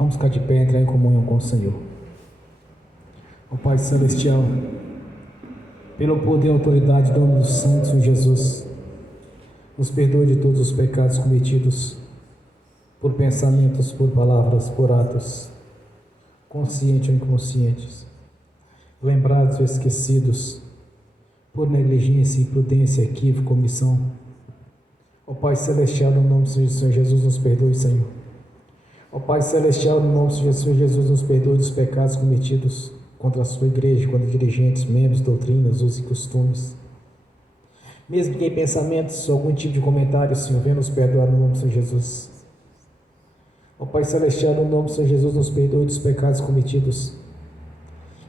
Vamos ficar de pé e entrar em comunhão com o Senhor. Ó Pai Celestial, pelo poder e autoridade do nome do Santo Senhor Jesus, nos perdoe de todos os pecados cometidos por pensamentos, por palavras, por atos, conscientes ou inconscientes, lembrados ou esquecidos, por negligência, imprudência, equívoco, omissão. Ó Pai Celestial, no nome do Senhor Jesus, nos perdoe, Senhor. Ó Pai Celestial, no nome do Senhor Jesus, nos perdoe dos pecados cometidos contra a sua igreja, contra dirigentes, membros, doutrinas, usos e costumes. Mesmo que em pensamentos ou algum tipo de comentário, Senhor, venha nos perdoar no nome do Senhor Jesus. Ó Pai Celestial, no nome do Senhor Jesus, nos perdoe dos pecados cometidos,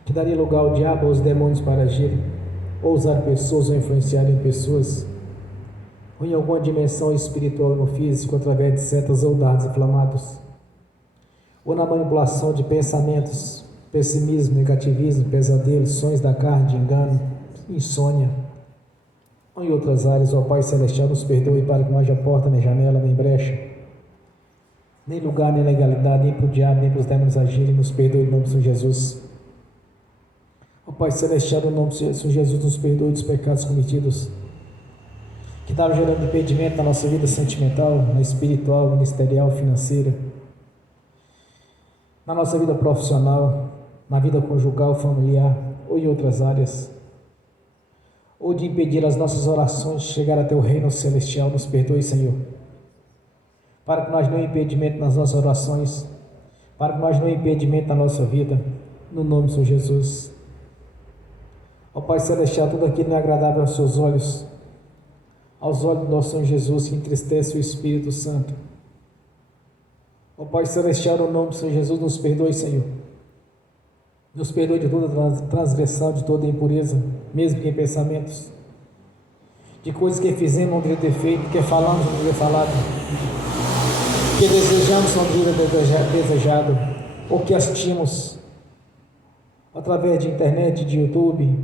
que daria lugar ao diabo ou aos demônios para agir, ou usar pessoas ou influenciar em pessoas, ou em alguma dimensão espiritual no físico, através de setas ou dardos inflamados, ou na manipulação de pensamentos, pessimismo, negativismo, pesadelos, sonhos da carne, de engano, insônia, ou em outras áreas. Ó Pai Celestial, nos perdoe para que não haja porta, nem janela, nem brecha, nem lugar, nem legalidade, nem para o diabo, nem para os demônios agirem. Nos perdoe em nome do Senhor Jesus. Ó Pai Celestial, no nome do Senhor Jesus, nos perdoe dos pecados cometidos, que estavam gerando impedimento na nossa vida sentimental, na espiritual, ministerial, financeira, na nossa vida profissional, na vida conjugal, familiar, ou em outras áreas, ou de impedir as nossas orações de chegar até o reino celestial. Nos perdoe, Senhor, para que nós não impedimento nas nossas orações, para que nós não impedimento na nossa vida, no nome do Senhor Jesus. Ó Pai Celestial, tudo aquilo não é agradável aos seus olhos, aos olhos do nosso Senhor Jesus, que entristece o Espírito Santo. Ó Pai Celestial, no nome do Senhor Jesus, nos perdoe, Senhor. Nos perdoe de toda transgressão, de toda impureza, mesmo que em pensamentos, de coisas que fizemos não deveria ter feito, que falamos não deveria ter falado, que desejamos não deveria ter desejado, ou que assistimos através de internet, de YouTube,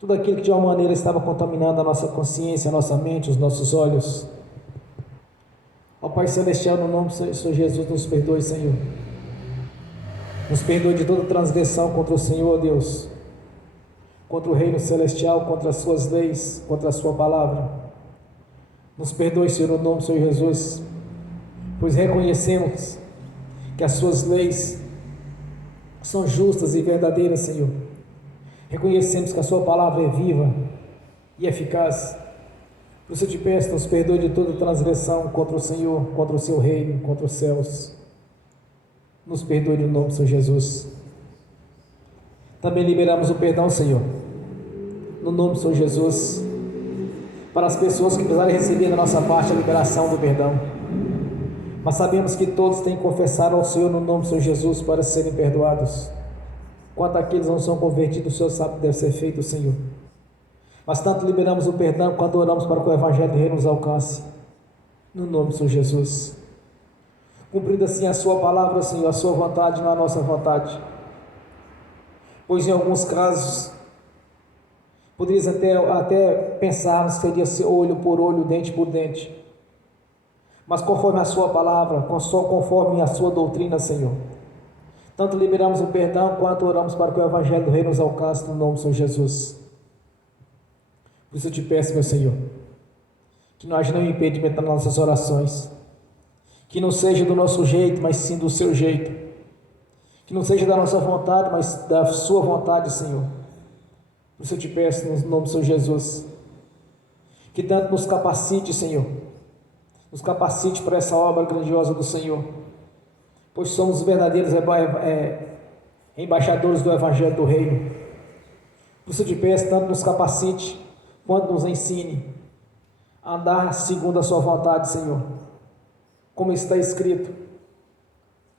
tudo aquilo que de uma maneira estava contaminando a nossa consciência, a nossa mente, os nossos olhos. Ó Pai Celestial, no nome do Senhor Jesus, nos perdoe, Senhor. Nos perdoe de toda transgressão contra o Senhor, Deus, contra o reino celestial, contra as suas leis, contra a sua palavra. Nos perdoe, Senhor, no nome do Senhor Jesus, pois reconhecemos que as suas leis são justas e verdadeiras, Senhor. Reconhecemos que a sua palavra é viva e eficaz. Por isso eu te peço, nos perdoe de toda transgressão contra o Senhor, contra o seu reino, contra os céus. Nos perdoe no nome do Senhor Jesus. Também liberamos o perdão, Senhor, no nome do Senhor Jesus, para as pessoas que precisarem receber da nossa parte a liberação do perdão. Mas sabemos que todos têm que confessar ao Senhor no nome do Senhor Jesus para serem perdoados. Quanto àqueles que não são convertidos, o Senhor sabe que deve ser feito, Senhor. Mas tanto liberamos o perdão quando oramos para que o Evangelho do Reino nos alcance, no nome do Senhor Jesus. Cumprindo assim a sua palavra, Senhor, a sua vontade, não a nossa vontade. Pois em alguns casos, poderias até pensarmos que seria ser olho por olho, dente por dente. Mas conforme a sua palavra, conforme a sua doutrina, Senhor, tanto liberamos o perdão, quanto oramos para que o Evangelho do Reino nos alcance, no nome do Senhor Jesus. Por isso eu te peço, meu Senhor, que não haja nenhum impedimento nas nossas orações, que não seja do nosso jeito, mas sim do seu jeito, que não seja da nossa vontade, mas da sua vontade, Senhor. Por isso eu te peço, no nome do Senhor Jesus, que tanto nos capacite, Senhor, nos capacite para essa obra grandiosa do Senhor, pois somos verdadeiros embaixadores do Evangelho do Reino. Por isso eu te peço, tanto nos capacite, quanto nos ensine a andar segundo a sua vontade, Senhor, como está escrito: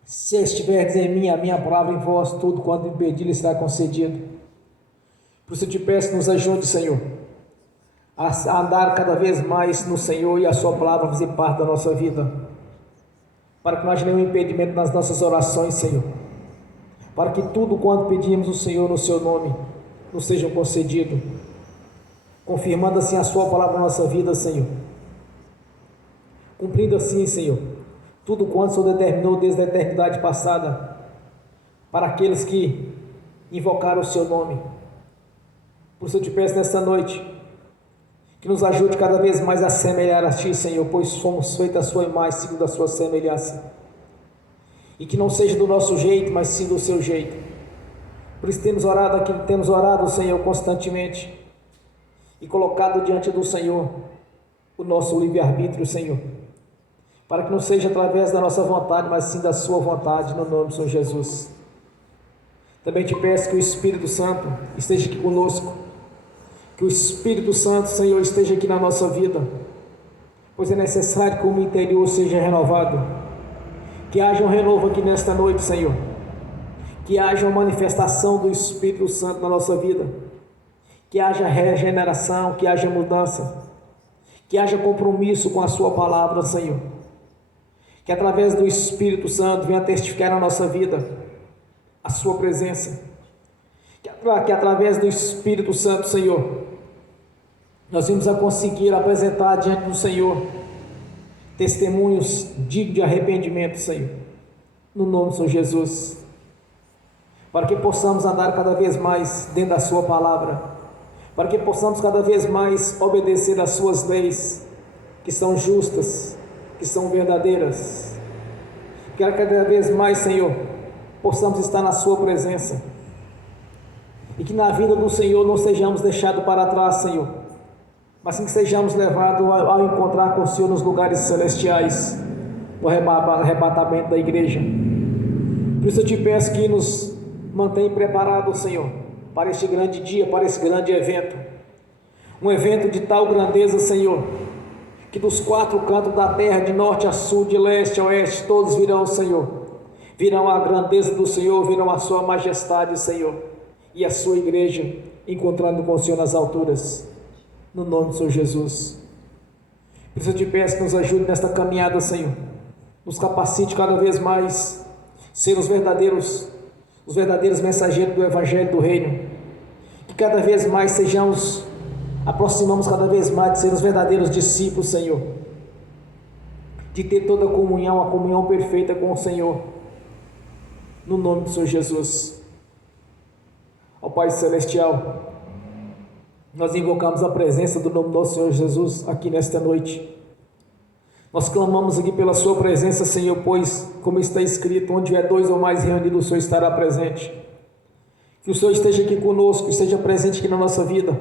se estiverdes em mim, a minha palavra em vós, tudo quanto me pedir lhe será concedido. Por isso eu te peço, nos ajude, Senhor, a andar cada vez mais no Senhor e a sua palavra fazer parte da nossa vida, para que não haja nenhum impedimento nas nossas orações, Senhor, para que tudo quanto pedimos ao Senhor no seu nome nos seja concedido, confirmando assim a sua palavra na nossa vida, Senhor, cumprindo assim, Senhor, tudo quanto o Senhor determinou desde a eternidade passada, para aqueles que invocaram o Seu nome. Por isso eu te peço nesta noite, que nos ajude cada vez mais a semelhar a Ti, Senhor, pois fomos feitos à Sua imagem, segundo a Sua semelhança. E que não seja do nosso jeito, mas sim do Seu jeito. Por isso temos orado, Senhor, constantemente, e colocado diante do Senhor o nosso livre-arbítrio, Senhor, para que não seja através da nossa vontade, mas sim da Sua vontade, no nome do Senhor Jesus. Também te peço que o Espírito Santo esteja aqui conosco, que o Espírito Santo, Senhor, esteja aqui na nossa vida, pois é necessário que o meu interior seja renovado, que haja um renovo aqui nesta noite, Senhor, que haja uma manifestação do Espírito Santo na nossa vida, que haja regeneração, que haja mudança, que haja compromisso com a Sua palavra, Senhor, que através do Espírito Santo venha testificar na nossa vida a Sua presença, que através do Espírito Santo, Senhor, nós vamos a conseguir apresentar diante do Senhor testemunhos dignos de arrependimento, Senhor, no nome do Senhor Jesus, para que possamos andar cada vez mais dentro da Sua palavra, para que possamos cada vez mais obedecer às Suas leis, que são justas, que são verdadeiras, que cada vez mais, Senhor, possamos estar na Sua presença, e que na vida do Senhor não sejamos deixados para trás, Senhor, mas sim que sejamos levados ao encontrar com o Senhor nos lugares celestiais, no arrebatamento da igreja. Por isso eu te peço que nos mantenha preparados, Senhor, para este grande dia, para esse grande evento, um evento de tal grandeza, Senhor, que dos quatro cantos da terra, de norte a sul, de leste a oeste, todos virão, Senhor, virão a grandeza do Senhor, virão a Sua majestade, Senhor, e a Sua igreja encontrando com o Senhor nas alturas, no nome do Senhor Jesus. Por isso eu te peço que nos ajude nesta caminhada, Senhor, nos capacite cada vez mais, ser os verdadeiros mensageiros do Evangelho do Reino, que cada vez mais aproximamos cada vez mais de ser os verdadeiros discípulos, Senhor, de ter toda a comunhão perfeita com o Senhor, no nome do Senhor Jesus. Ó Pai Celestial, nós invocamos a presença do nome do nosso Senhor Jesus aqui nesta noite. Nós clamamos aqui pela Sua presença, Senhor, pois, como está escrito, onde é dois ou mais reunidos, o Senhor estará presente. Que o Senhor esteja aqui conosco, esteja presente aqui na nossa vida,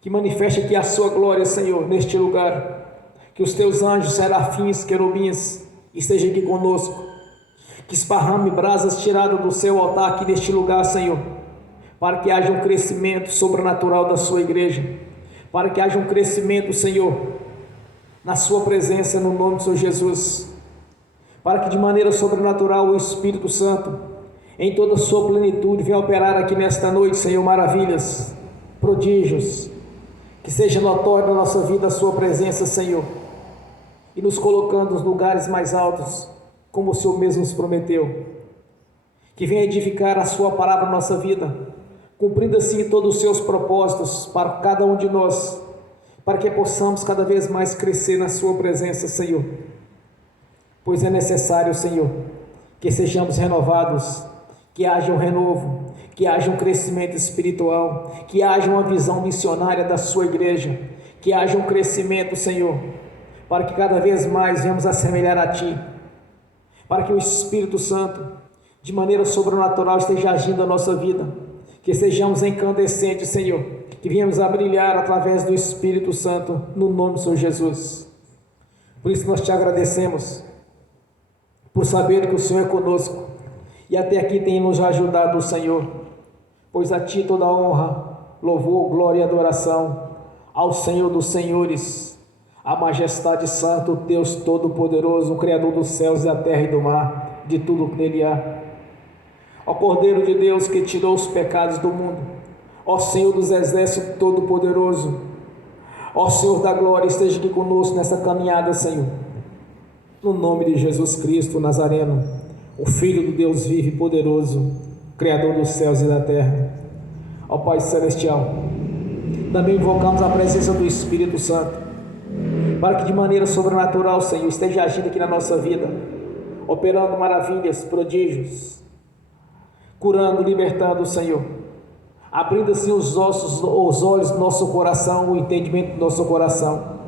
que manifeste aqui a Sua glória, Senhor, neste lugar. Que os Teus anjos, serafins, querubins, estejam aqui conosco, que esparrame brasas tiradas do Seu altar aqui neste lugar, Senhor, para que haja um crescimento sobrenatural da Sua igreja, para que haja um crescimento, Senhor, na Sua presença, no nome do Senhor Jesus, para que de maneira sobrenatural o Espírito Santo, em toda a Sua plenitude, venha operar aqui nesta noite, Senhor, maravilhas, prodígios, que seja notório na nossa vida a Sua presença, Senhor, e nos colocando nos lugares mais altos, como o Senhor mesmo nos prometeu, que venha edificar a Sua palavra na nossa vida, cumprindo assim todos os Seus propósitos para cada um de nós, para que possamos cada vez mais crescer na Sua presença, Senhor, pois é necessário, Senhor, que sejamos renovados, que haja um renovo, que haja um crescimento espiritual, que haja uma visão missionária da Sua igreja, que haja um crescimento, Senhor, para que cada vez mais venhamos a assemelhar a Ti, para que o Espírito Santo, de maneira sobrenatural, esteja agindo na nossa vida, que sejamos incandescentes, Senhor, que venhamos a brilhar através do Espírito Santo, no nome do Senhor Jesus. Por isso nós Te agradecemos, por saber que o Senhor é conosco, e até aqui tem nos ajudado o Senhor, pois a Ti toda honra, louvor, glória e adoração, ao Senhor dos senhores, a majestade santo, Deus Todo-Poderoso, o Criador dos céus e da terra e do mar, de tudo o que nele há. Ó Cordeiro de Deus que tirou os pecados do mundo, ó Senhor dos exércitos Todo-Poderoso, ó Senhor da glória, esteja aqui conosco nessa caminhada, Senhor, no nome de Jesus Cristo Nazareno, o Filho do Deus vivo e poderoso, Criador dos céus e da terra. Ó Pai Celestial, também invocamos a presença do Espírito Santo, para que de maneira sobrenatural, Senhor, esteja agindo aqui na nossa vida, operando maravilhas, prodígios, curando, libertando, Senhor, abrindo assim os olhos do nosso coração, o entendimento do nosso coração,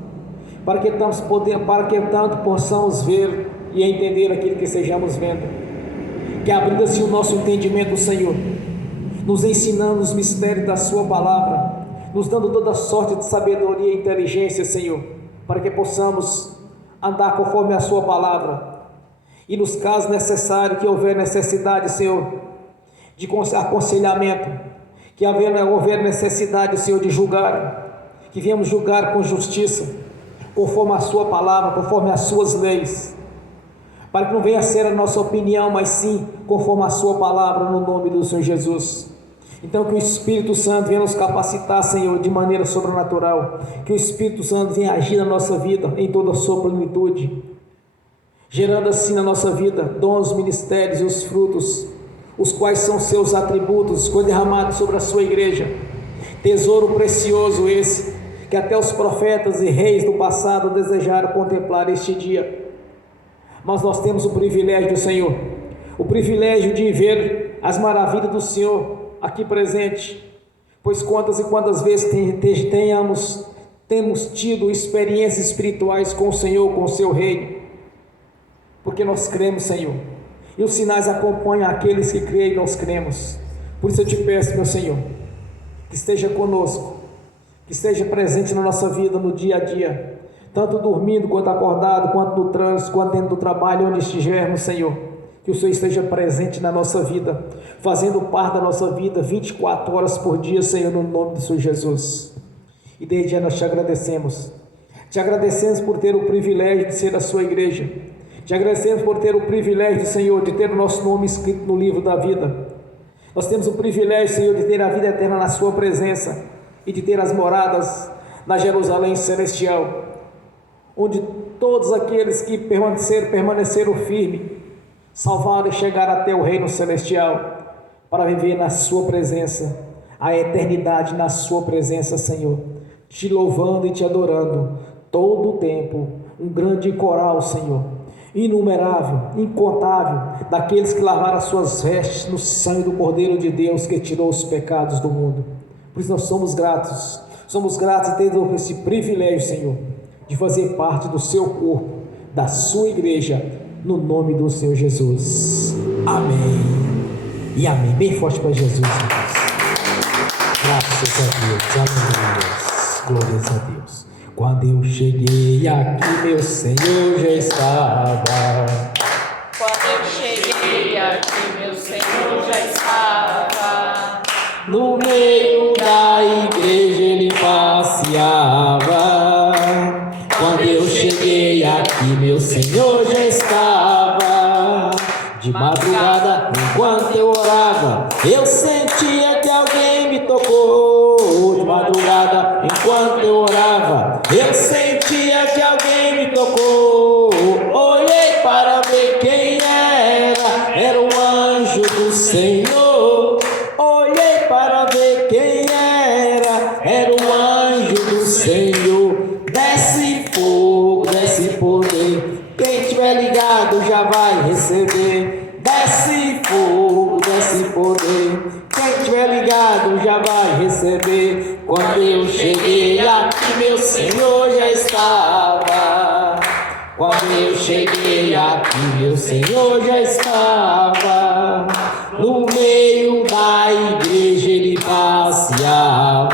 para que tanto possamos ver e entender aquilo que estejamos vendo, que abrindo assim o nosso entendimento, Senhor, nos ensinando os mistérios da sua palavra, nos dando toda sorte de sabedoria e inteligência, Senhor, para que possamos andar conforme a sua palavra, e nos casos necessários, que houver necessidade, Senhor, de aconselhamento, que houver necessidade, Senhor, de julgar, que venhamos julgar com justiça, conforme a sua palavra, conforme as suas leis, para que não venha a ser a nossa opinião, mas sim conforme a sua palavra, no nome do Senhor Jesus. Então que o Espírito Santo venha nos capacitar, Senhor, de maneira sobrenatural, que o Espírito Santo venha agir na nossa vida, em toda a sua plenitude, gerando assim na nossa vida dons, ministérios e os frutos, os quais são seus atributos, foi derramado sobre a sua igreja, tesouro precioso esse, que até os profetas e reis do passado desejaram contemplar este dia, mas nós temos o privilégio do Senhor, o privilégio de ver as maravilhas do Senhor aqui presente, pois quantas e quantas vezes temos tido experiências espirituais com o Senhor, com o seu reino, porque nós cremos, Senhor, e os sinais acompanham aqueles que creem e nós cremos. Por isso eu te peço, meu Senhor, que esteja conosco, que esteja presente na nossa vida, no dia a dia, tanto dormindo quanto acordado, quanto no trânsito, quanto dentro do trabalho, onde estivermos, Senhor, que o Senhor esteja presente na nossa vida, fazendo parte da nossa vida 24 horas por dia, Senhor, no nome do Senhor Jesus. E desde já nós te agradecemos por ter o privilégio de ser a sua igreja, te agradecemos por ter o privilégio, Senhor, de ter o nosso nome escrito no livro da vida. Nós temos o privilégio, Senhor, de ter a vida eterna na sua presença e de ter as moradas na Jerusalém celestial, onde todos aqueles que permaneceram firmes, salvaram e chegaram até o reino celestial, para viver na sua presença, a eternidade na sua presença, Senhor, te louvando e te adorando, todo o tempo, um grande coral, Senhor, inumerável, incontável, daqueles que lavaram as suas vestes no sangue do Cordeiro de Deus, que tirou os pecados do mundo. Por isso nós somos gratos e temos esse privilégio, Senhor, de fazer parte do seu corpo, da sua igreja, no nome do Senhor Jesus. Amém e amém. Bem forte para Jesus, irmãos. Graças a Deus, aleluia, glórias a Deus. Quando eu cheguei aqui, meu Senhor já estava. Quando eu cheguei aqui, meu Senhor já estava. No meio da igreja ele passeava. Quando eu cheguei aqui, meu Senhor já estava. De madrugada, enquanto eu orava, eu sentia que alguém me tocou. De madrugada, enquanto eu orava, eu sentia que alguém me tocou. Olhei para ver quem era o anjo do Senhor. Olhei para ver quem era o anjo do Senhor. Desce fogo, desce poder, quem tiver ligado já vai receber. Desce fogo, desce poder, quem tiver ligado já vai receber. Quando eu cheguei aqui, meu Senhor já estava. Quando eu cheguei aqui, meu Senhor já estava. No meio da igreja ele passeava.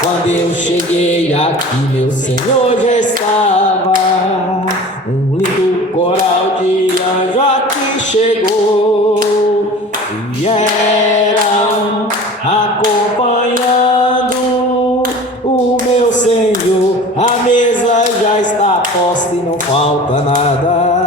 Quando eu cheguei aqui, meu Senhor já estava. Um lindo coral de anjo aqui chegou, e eram acompanhando o meu Senhor. A mesa já está posta e não falta nada.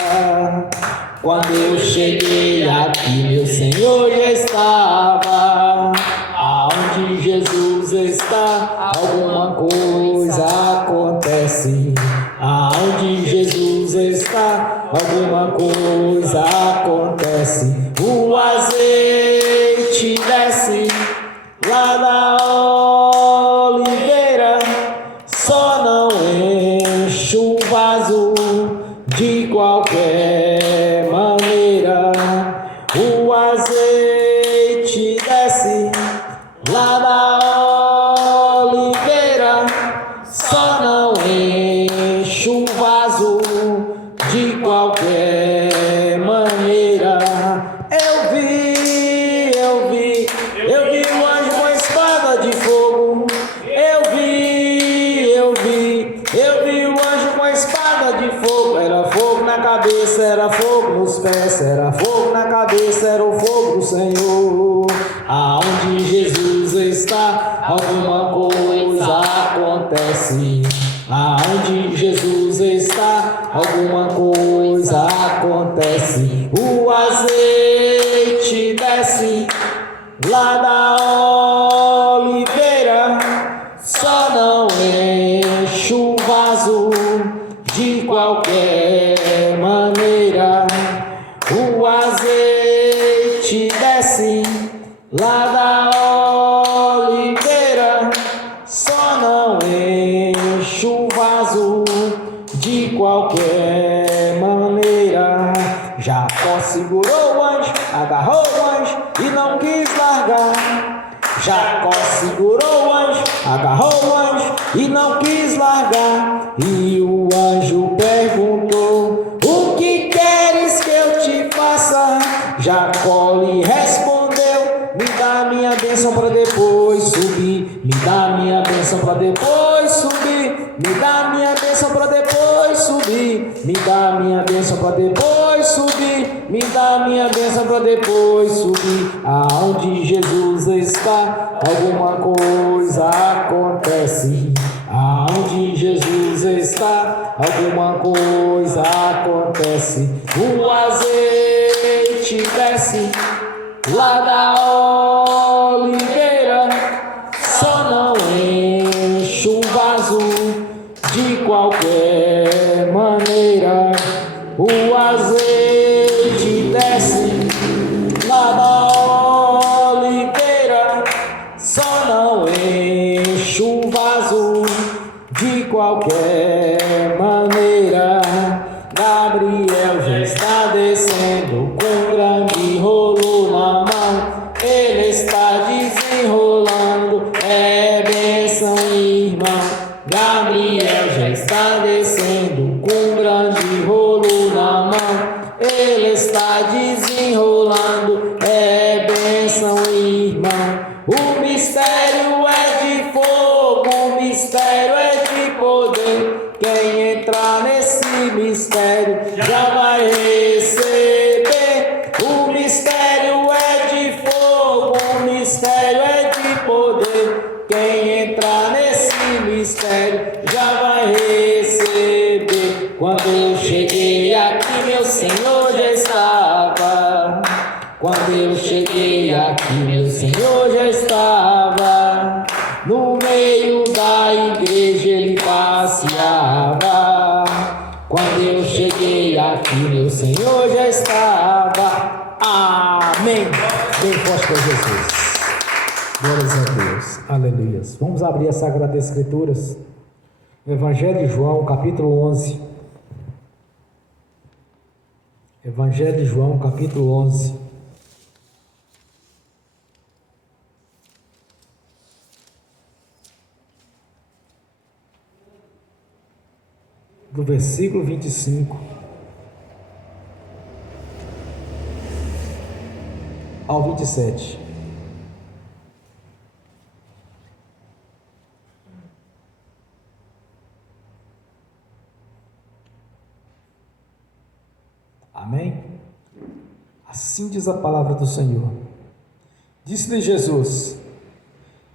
Quando eu cheguei aqui, meu Senhor já estava. Aonde Jesus está, alguma coisa acontece. Aonde Jesus está, alguma coisa acontece. O azeite desce lá da oliveira, só não qualquer maneira. Eu vi o anjo com a espada de fogo. Eu vi o anjo com a espada de fogo. Era fogo na cabeça, era fogo nos pés, era fogo na cabeça, era o fogo do Senhor. Aonde Jesus está, alguma coisa acontece. Aonde Jesus está, alguma coisa acontece. O azeite desce lá da oliveira, só não enche o vaso de qualquer maneira. O azeite desce lá da oliveira, só não enche o vaso de qualquer maneira. Jacó segurou o anjo, agarrou o anjo e não quis largar. Jacó segurou o anjo, agarrou o anjo e não quis largar. E o anjo perguntou: o que queres que eu te faça? Jacó lhe respondeu: me dá minha bênção para depois subir. Me dá minha bênção para depois subir. Me dá minha bênção para depois subir. Me dá minha bênção para depois subir. Me dá minha bênção para depois subir. Aonde Jesus está, alguma coisa acontece. Aonde Jesus está, alguma coisa acontece. O azeite desce lá da oliveira, só não enche o vaso de qualquer maneira. O azeite desce lá da oliveira, só não enche o vaso de qualquer maneira. Gabriel já está descendo com grande rolo na mão. Ele está desenrolando, é bênção, irmão. Gabriel já está descendo com grande rolo na mão. Ele está desenrolando, é bênção, irmão. O mistério é de fogo, o mistério é de poder. Quem entrar nesse mistério já vai receber. O mistério é de fogo, o mistério é de poder. Quem entrar nesse mistério já vai receber. Quando eu cheguei aqui, meu Senhor já estava. Quando eu cheguei aqui, meu Senhor já estava. No meio da igreja ele passeava. Quando eu cheguei aqui, meu Senhor já estava. Amém. Bem forte para Jesus. Glórias a Deus. Aleluia. Vamos abrir as Sagradas Escrituras. Evangelho de João, capítulo 11. Evangelho de João, capítulo 11. Do versículo 25 ao 27. Amém? Assim diz a palavra do Senhor. Disse-lhe Jesus: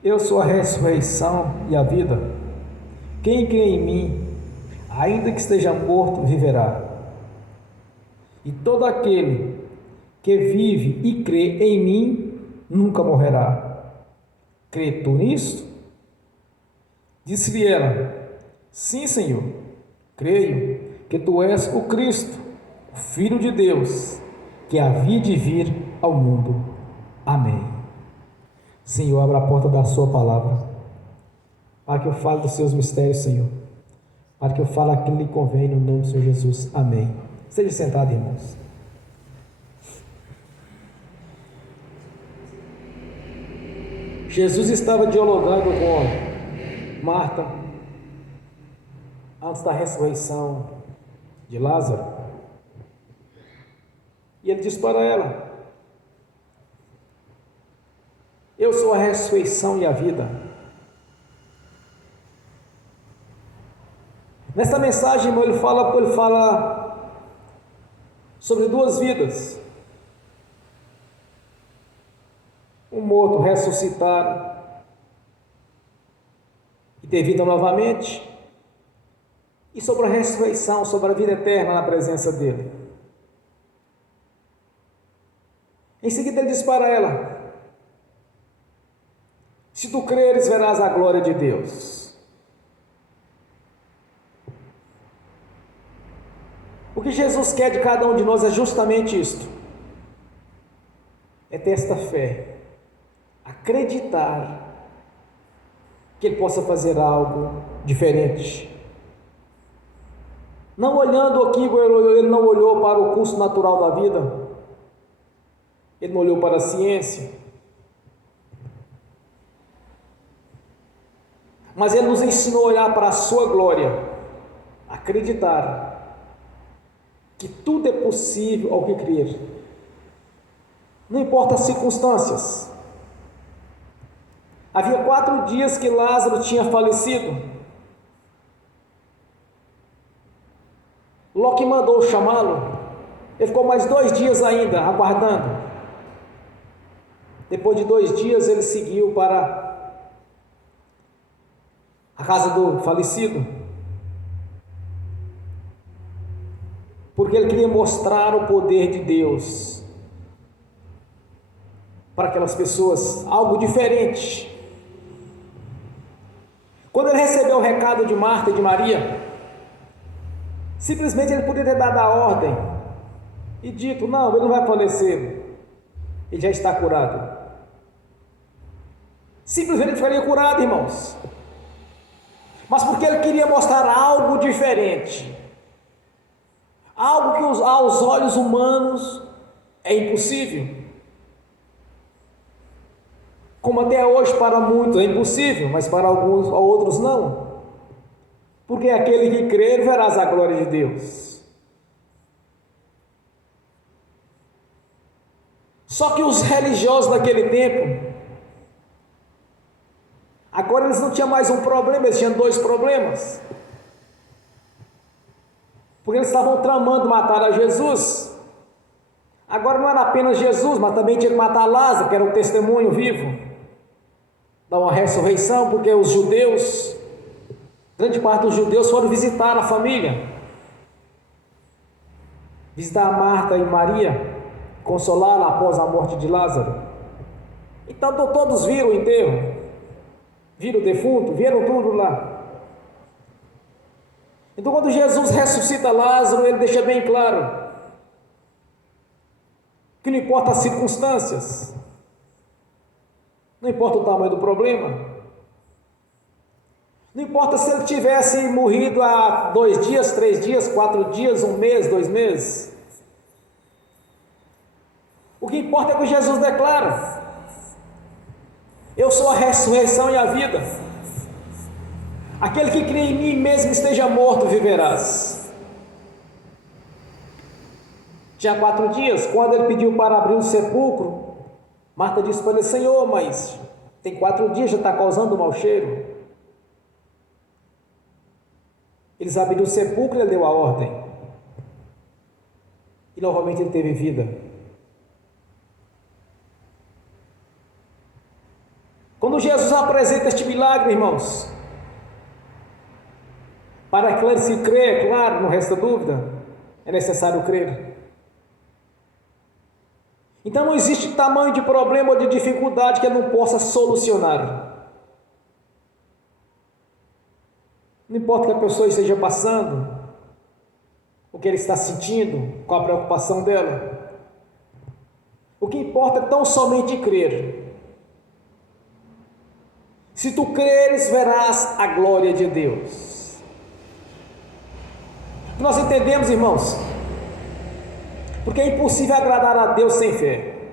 eu sou a ressurreição e a vida. Quem crê em mim, ainda que esteja morto, viverá. E todo aquele que vive e crê em mim, nunca morrerá. Crê tu nisto? Disse-lhe ela: sim, Senhor, creio que tu és o Cristo, o Filho de Deus, que havia de vir ao mundo. Amém. Senhor, abra a porta da sua palavra, para que eu fale dos seus mistérios, Senhor, para que eu fale aquilo que lhe convém, no nome do Senhor Jesus. Amém. Seja sentado, irmãos. Jesus estava dialogando com Marta antes da ressurreição de Lázaro. E ele diz para ela: eu sou a ressurreição e a vida. Nesta mensagem, irmão, ele fala sobre duas vidas: um morto ressuscitar e ter vida novamente, e sobre a ressurreição, sobre a vida eterna na presença dele. Em seguida ele diz para ela: se tu creres, verás a glória de Deus. O que Jesus quer de cada um de nós é justamente isto: é ter esta fé, acreditar que Ele possa fazer algo diferente. Não olhando aqui, ele não olhou para o curso natural da vida, ele não olhou para a ciência, mas ele nos ensinou a olhar para a sua glória, acreditar que tudo é possível ao que crer. Não importa as circunstâncias. Havia 4 dias que Lázaro tinha falecido. Ló que mandou chamá-lo. Ele ficou mais 2 dias ainda aguardando. Depois de 2 dias ele seguiu para a casa do falecido, porque ele queria mostrar o poder de Deus para aquelas pessoas, algo diferente. Quando ele recebeu o recado de Marta e de Maria, simplesmente ele poderia ter dado a ordem e dito: não, ele não vai falecer, ele já está curado. Simplesmente ele ficaria curado, irmãos. Mas porque ele queria mostrar algo diferente, algo que aos olhos humanos é impossível, como até hoje para muitos é impossível, mas para alguns, a outros não, porque aquele que crer verás a glória de Deus. Só que os religiosos naquele tempo, agora eles não tinham mais um problema, eles tinham 2 problemas, porque eles estavam tramando matar a Jesus. Agora não era apenas Jesus, mas também tinha que matar Lázaro, que era o testemunho vivo da uma ressurreição, porque os judeus, grande parte dos judeus foram visitar a família, visitar Marta e Maria, consolá-la após a morte de Lázaro. Então todos viram o enterro, viram o defunto, viram tudo lá. Então quando Jesus ressuscita Lázaro, ele deixa bem claro que não importa as circunstâncias, não importa o tamanho do problema, não importa se ele tivesse morrido há 2 dias, 3 dias, 4 dias, 1 mês, 2 meses. O que importa é que Jesus declara: eu sou a ressurreição e a vida. Aquele que crê em mim, mesmo esteja morto, viverás. Tinha 4 dias, quando ele pediu para abrir o sepulcro, Marta disse para ele: Senhor, mas tem 4 dias, já está causando mau cheiro. Eles abriram o sepulcro e ele deu a ordem, e novamente ele teve vida. Quando Jesus apresenta este milagre, irmãos, para aquele se crer, claro, não resta dúvida, é necessário crer. Então não existe tamanho de problema ou de dificuldade que ele não possa solucionar. Não importa o que a pessoa esteja passando, o que ele está sentindo, qual a preocupação dela. O que importa é tão somente crer. Se tu creres, verás a glória de Deus. Nós entendemos, irmãos, porque é impossível agradar a Deus sem fé.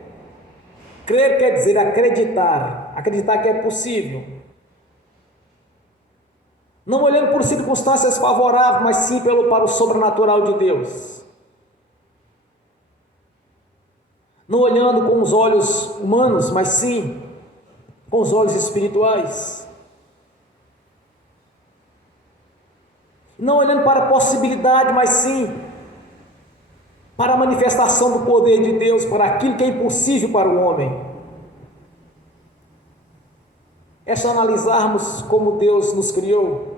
Crer quer dizer acreditar, acreditar que é possível, não olhando por circunstâncias favoráveis, mas sim para o sobrenatural de Deus. não olhando com os olhos humanos, mas sim com os olhos espirituais, não olhando para a possibilidade, mas sim para a manifestação do poder de Deus, para aquilo que é impossível para o homem. É só analisarmos como Deus nos criou.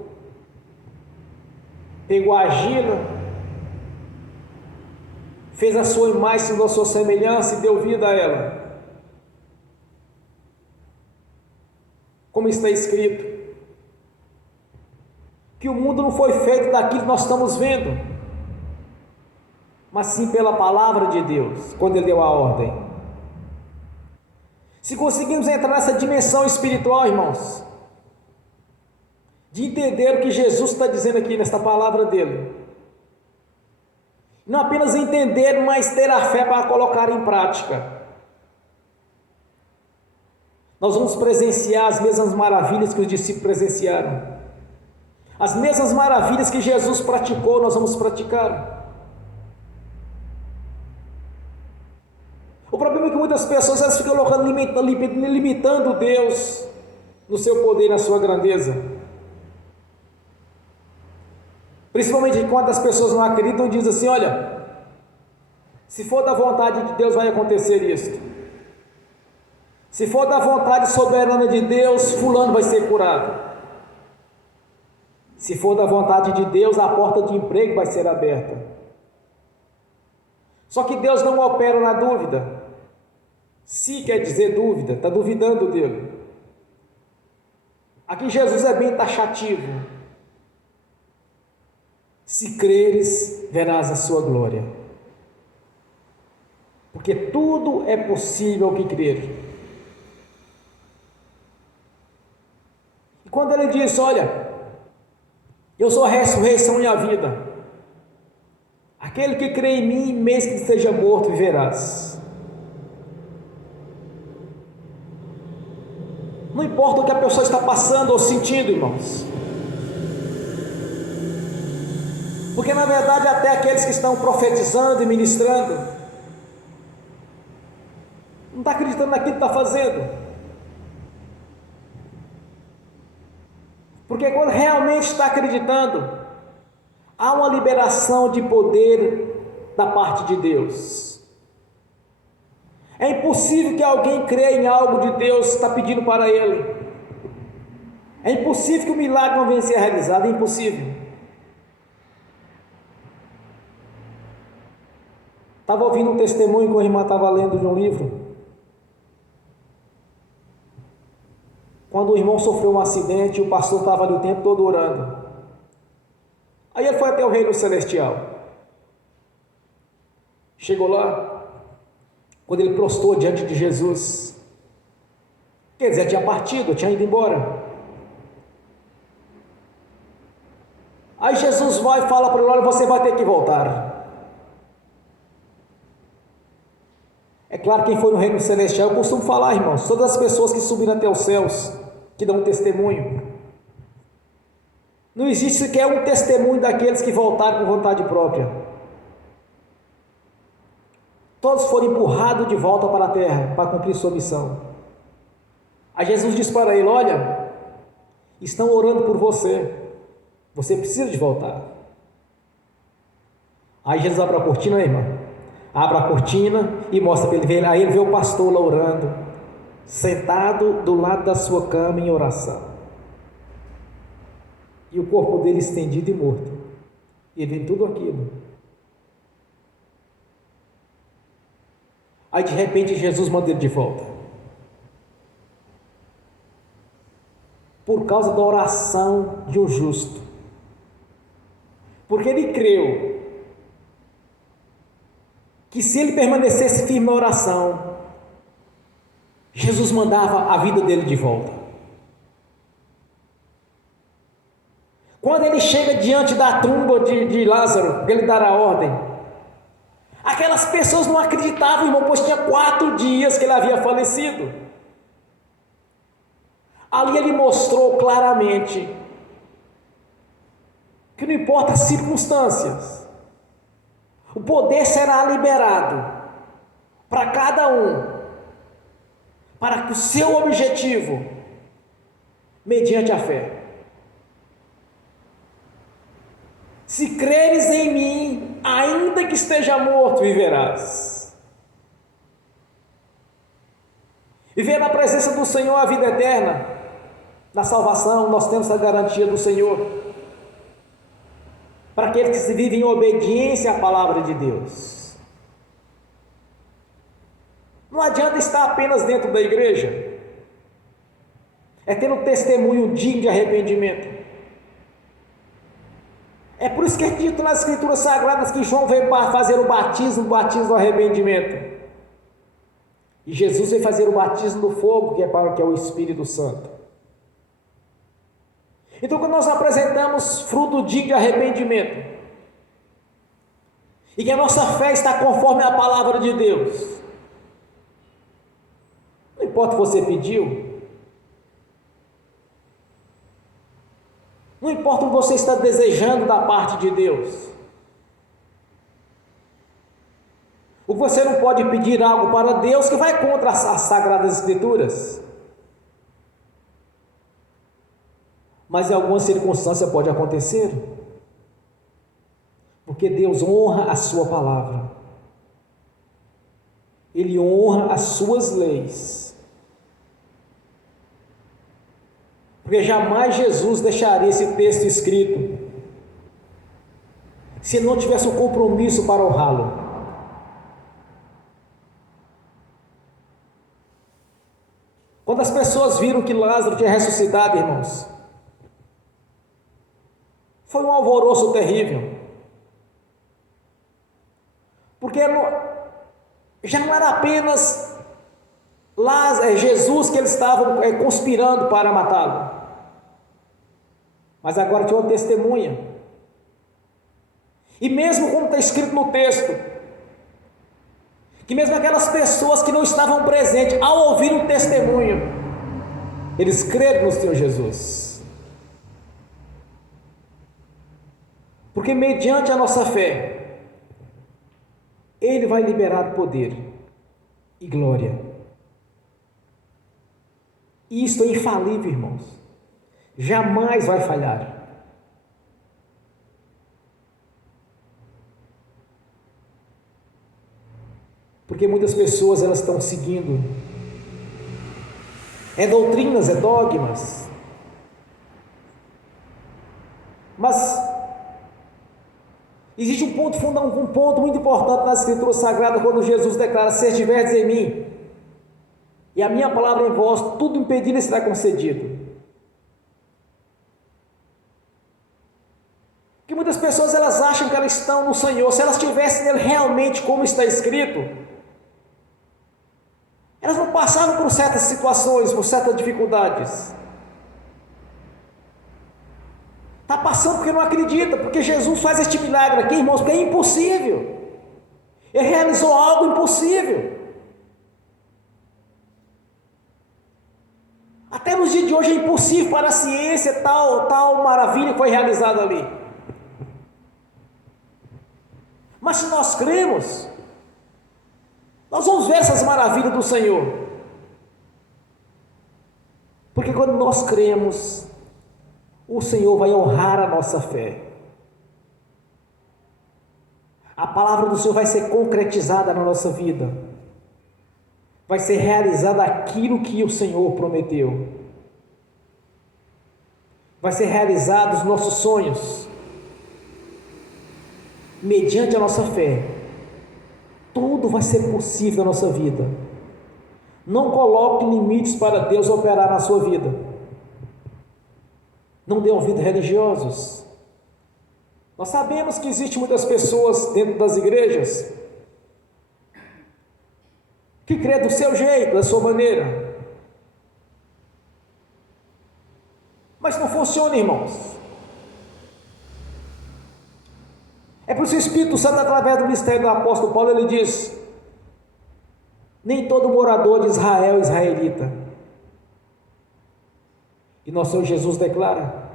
Pegou a argila, fez a sua imagem segundo a sua semelhança e deu vida a ela. Como está escrito, que o mundo não foi feito daquilo que nós estamos vendo, mas sim pela palavra de Deus, quando Ele deu a ordem. Se conseguimos entrar nessa dimensão espiritual, irmãos, de entender o que Jesus está dizendo aqui nesta palavra dele, não apenas entender, mas ter a fé para colocar em prática, nós vamos presenciar as mesmas maravilhas que os discípulos presenciaram, as mesmas maravilhas que Jesus praticou, nós vamos praticar. O problema é que muitas pessoas elas ficam limitando Deus no seu poder e na sua grandeza. Principalmente quando as pessoas não acreditam e dizem assim: olha, se for da vontade de Deus vai acontecer isso. Se for da vontade soberana de Deus, fulano vai ser curado. Se for da vontade de Deus, a porta de emprego vai ser aberta. Só que Deus não opera na dúvida. Se quer dizer dúvida, está duvidando dele. Aqui Jesus é bem taxativo. Se creres, verás a sua glória. Porque tudo é possível ao que crer. E quando ele diz: olha, eu sou a ressurreição e a vida, aquele que crê em mim, mesmo que esteja morto, viverás. Não importa o que a pessoa está passando ou sentindo, irmãos, porque na verdade até aqueles que estão profetizando e ministrando não está acreditando naquilo que está fazendo, porque quando realmente está acreditando, há uma liberação de poder da parte de Deus. É impossível que alguém creia em algo de Deus está pedindo para ele. É impossível que o milagre não venha a ser realizado, é impossível. Estava ouvindo um testemunho que a irmã estava lendo de um livro. Quando o irmão sofreu um acidente, o pastor estava ali o tempo todo orando. Aí ele foi até o reino celestial. Chegou lá, quando ele prostrou diante de Jesus, quer dizer, tinha partido, tinha ido embora. Aí Jesus vai e fala para ele: olha, você vai ter que voltar. É claro, quem foi no reino celestial, eu costumo falar, irmãos, todas as pessoas que subiram até os céus, que dão um testemunho, não existe sequer um testemunho daqueles que voltaram por vontade própria. Todos foram empurrados de volta para a terra para cumprir sua missão. Aí Jesus diz para ele: olha, estão orando por você, você precisa de voltar. Aí Jesus abre a cortina, irmã, abre a cortina e mostra para ele ver. Aí ele vê o pastor lá orando, sentado do lado da sua cama em oração, e o corpo dele estendido e morto, e ele vê tudo aquilo. Aí de repente Jesus manda ele de volta, por causa da oração de um justo, porque ele creu que se ele permanecesse firme na oração, Jesus mandava a vida dele de volta. Quando ele chega diante da tumba de Lázaro, ele dará a ordem, aquelas pessoas não acreditavam, irmão, pois tinha 4 dias que ele havia falecido. Ali ele mostrou claramente que não importa as circunstâncias, o poder será liberado para cada um, para que o seu objetivo, mediante a fé. Se creres em mim, ainda que esteja morto, viverás. Viver na presença do Senhor a vida eterna, na salvação, nós temos a garantia do Senhor. Para aqueles que se vivem em obediência à palavra de Deus. Não adianta estar apenas dentro da igreja, é ter um testemunho digno de arrependimento. É por isso que é dito nas Escrituras Sagradas que João veio para fazer o batismo do arrependimento. E Jesus veio fazer o batismo do fogo, que é o Espírito Santo. Então, quando nós apresentamos fruto digno de arrependimento, e que a nossa fé está conforme a palavra de Deus, não importa o que você pediu, não importa o que você está desejando da parte de Deus, o que você não pode pedir algo para Deus que vai contra as Sagradas Escrituras. Mas em alguma circunstância pode acontecer, porque Deus honra a sua palavra, Ele honra as suas leis, porque jamais Jesus deixaria esse texto escrito, se não tivesse um compromisso para honrá-lo. Quando as pessoas viram que Lázaro tinha ressuscitado, irmãos, foi um alvoroço terrível, porque já não era apenas Jesus que eles estavam conspirando para matá-lo, mas agora tinha uma testemunha, e mesmo como está escrito no texto, que mesmo aquelas pessoas que não estavam presentes, ao ouvir um testemunho, eles creram no Senhor Jesus. Porque mediante a nossa fé, Ele vai liberar poder e glória. Isto é infalível, irmãos. Jamais vai falhar. Porque muitas pessoas elas estão seguindo doutrinas, dogmas. Mas existe um ponto muito importante nas Escrituras Sagradas, quando Jesus declara: se estiverdes em mim, e a minha palavra em vós, tudo impedido será concedido. Que muitas pessoas elas acham que elas estão no Senhor, se elas estivessem nele realmente como está escrito, elas não passavam por certas situações, por certas dificuldades. Está passando porque não acredita, porque Jesus faz este milagre aqui, irmãos, porque é impossível. Ele realizou algo impossível. Até nos dias de hoje é impossível para a ciência tal maravilha que foi realizada ali. Mas se nós cremos, nós vamos ver essas maravilhas do Senhor. Porque quando nós cremos, o Senhor vai honrar a nossa fé. A palavra do Senhor vai ser concretizada na nossa vida. Vai ser realizado aquilo que o Senhor prometeu. Vai ser realizado os nossos sonhos. Mediante a nossa fé, tudo vai ser possível na nossa vida. Não coloque limites para Deus operar na sua vida. Não dê ouvido religiosos. Nós sabemos que existem muitas pessoas dentro das igrejas que crê do seu jeito, da sua maneira. Mas não funciona, irmãos. É por isso que o Espírito Santo, através do ministério do apóstolo Paulo, ele diz: nem todo morador de Israel é israelita. E nosso Senhor Jesus declara: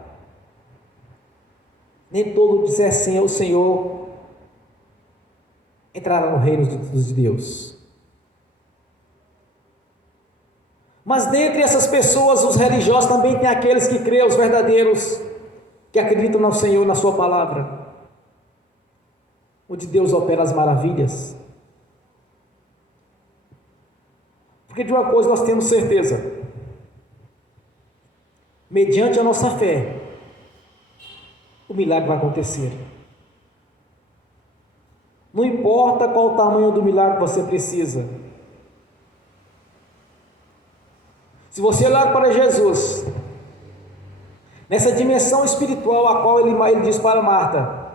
nem todo disser sim ao Senhor entrará no reino de Deus. Mas dentre essas pessoas, os religiosos, também tem aqueles que creem, os verdadeiros, que acreditam no Senhor, na sua palavra, onde Deus opera as maravilhas. Porque de uma coisa nós temos certeza: mediante a nossa fé, o milagre vai acontecer. Não importa qual o tamanho do milagre que você precisa. Se você olhar para Jesus, nessa dimensão espiritual a qual ele diz para Marta: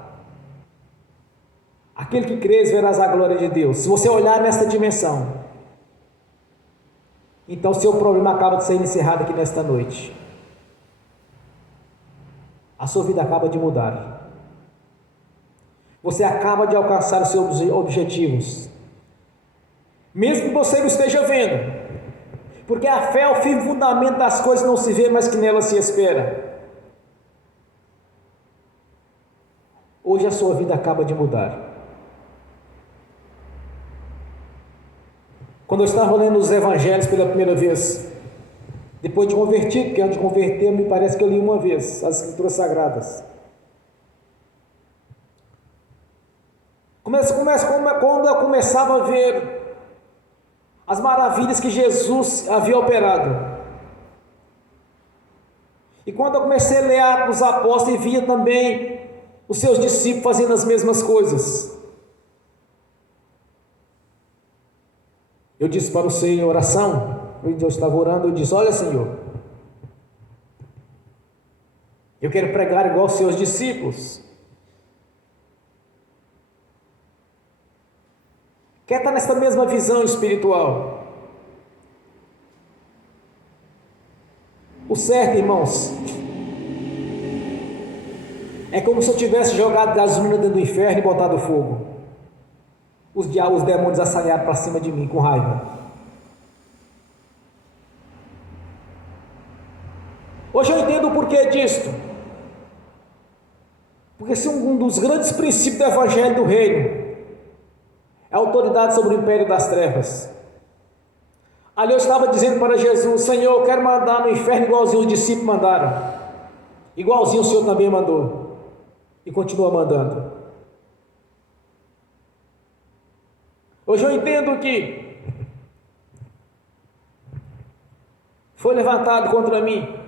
aquele que crês verás a glória de Deus. Se você olhar nessa dimensão, então seu problema acaba de ser encerrado aqui nesta noite. A sua vida acaba de mudar. Você acaba de alcançar os seus objetivos, mesmo que você não esteja vendo, porque a fé é o firme fundamento das coisas que não se vê, mas que nela se espera. Hoje a sua vida acaba de mudar. Quando eu estava lendo os evangelhos pela primeira vez, depois de convertido, porque antes de converter me parece que eu li uma vez as Escrituras Sagradas. Quando eu começava a ver as maravilhas que Jesus havia operado, e quando eu comecei a ler Atos dos Apóstolos e via também os seus discípulos fazendo as mesmas coisas, eu disse para o Senhor em oração, eu estava orando, eu disse: olha, Senhor, eu quero pregar igual aos seus discípulos. Quer estar nessa mesma visão espiritual. O certo, irmãos, é como se eu tivesse jogado gasolina dentro do inferno e botado fogo. Os demônios assanharam para cima de mim com raiva. Hoje eu entendo o porquê disto. Porque esse é um dos grandes princípios do Evangelho do Reino. É a autoridade sobre o império das trevas. Ali eu estava dizendo para Jesus: Senhor, eu quero mandar no inferno igualzinho os discípulos mandaram. Igualzinho o Senhor também mandou. E continua mandando. Hoje eu entendo que foi levantado contra mim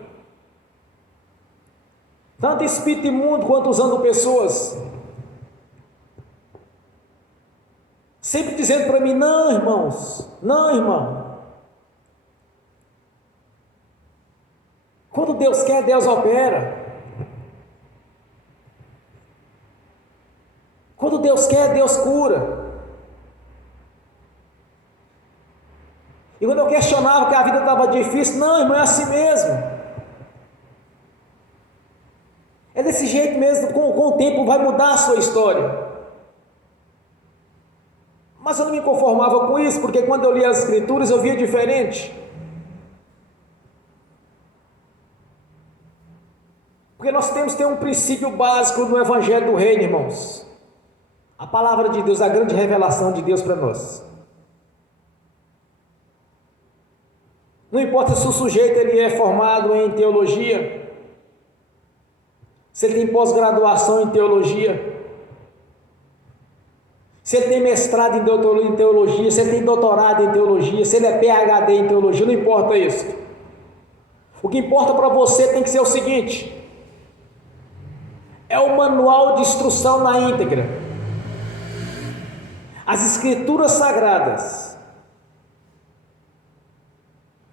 tanto espírito imundo quanto usando pessoas, sempre dizendo para mim: não, irmãos, não, irmão. Quando Deus quer, Deus opera. Quando Deus quer, Deus cura. E quando eu questionava que a vida estava difícil: não, irmão, é assim mesmo. É desse jeito mesmo, com o tempo vai mudar a sua história. Mas eu não me conformava com isso, porque quando eu lia as Escrituras eu via diferente. Porque nós temos que ter um princípio básico no Evangelho do Reino, irmãos. A palavra de Deus, a grande revelação de Deus para nós. Não importa se o sujeito ele é formado em teologia, se ele tem pós-graduação em teologia, se ele tem mestrado em teologia, se ele tem doutorado em teologia, se ele é PhD em teologia, não importa isso. O que importa para você tem que ser o seguinte: é o manual de instrução na íntegra, as Escrituras Sagradas.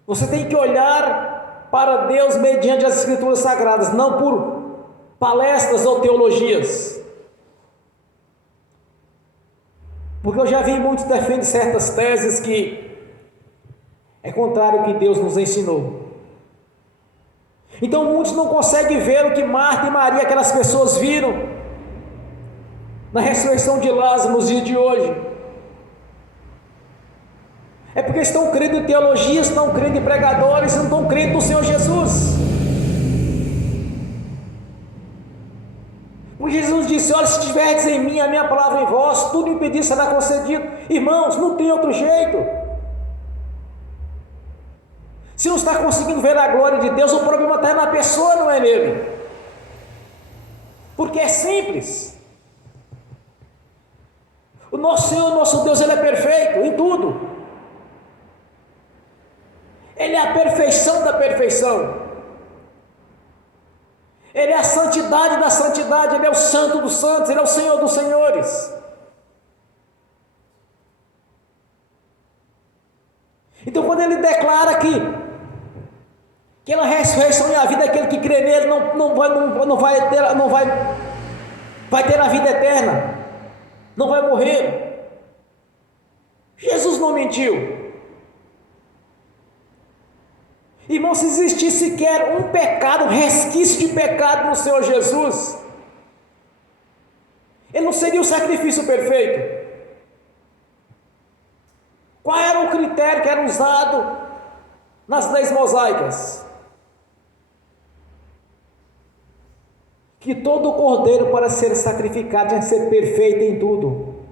Você tem que olhar para Deus mediante as Escrituras Sagradas, não por palestras ou teologias. Porque eu já vi muitos defendem certas teses que é contrário ao que Deus nos ensinou. Então muitos não conseguem ver o que Marta e Maria, aquelas pessoas, viram na ressurreição de Lázaro nos dias de hoje. É porque estão crendo em teologias, estão crendo em pregadores, não estão crendo no Senhor Jesus. Porque Jesus disse: olha, se estiverdes em mim, a minha palavra em vós, tudo me pedir será concedido. Irmãos, não tem outro jeito. Se não está conseguindo ver a glória de Deus, o problema está na pessoa, não é nele. Porque é simples. O nosso Senhor, o nosso Deus, Ele é perfeito em tudo. Ele é a perfeição da perfeição. Ele é a santidade da santidade. Ele é o santo dos santos. Ele é o Senhor dos senhores. Então, quando Ele declara que a ressurreição e a vida, aquele que crê nele vai ter a vida eterna, não vai morrer. Jesus não mentiu. Irmão, se existisse sequer um pecado, um resquício de pecado no Senhor Jesus, Ele não seria o sacrifício perfeito. Qual era o critério que era usado nas leis mosaicas? Que todo cordeiro, para ser sacrificado, tinha que ser perfeito em tudo.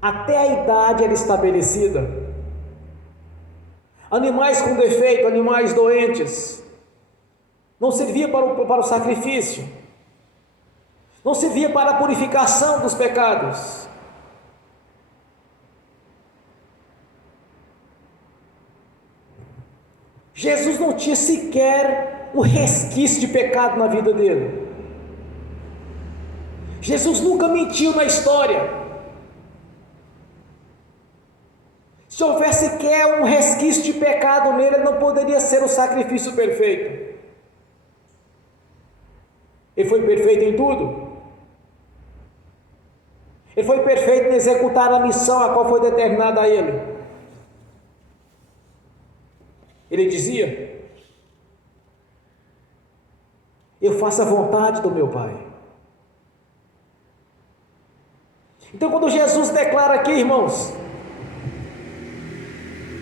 Até a idade era estabelecida. Animais com defeito, animais doentes, não servia para o sacrifício, não servia para a purificação dos pecados. Jesus não tinha sequer um resquício de pecado na vida dele. Jesus nunca mentiu na história. Se houvesse sequer um resquício de pecado nele, ele não poderia ser o sacrifício perfeito. Ele foi perfeito em tudo. Ele foi perfeito em executar a missão a qual foi determinada a ele. Ele dizia: eu faço a vontade do meu Pai. Então, quando Jesus declara aqui, irmãos,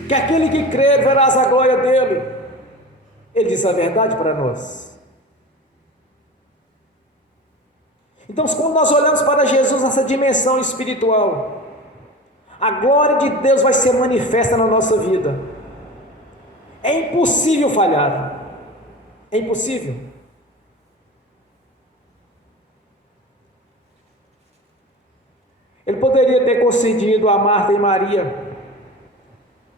que aquele que crer verás a glória dele, ele diz a verdade para nós. Então, quando nós olhamos para Jesus nessa dimensão espiritual, a glória de Deus vai ser manifesta na nossa vida. É impossível falhar. É impossível. Ele poderia ter concedido a Marta e Maria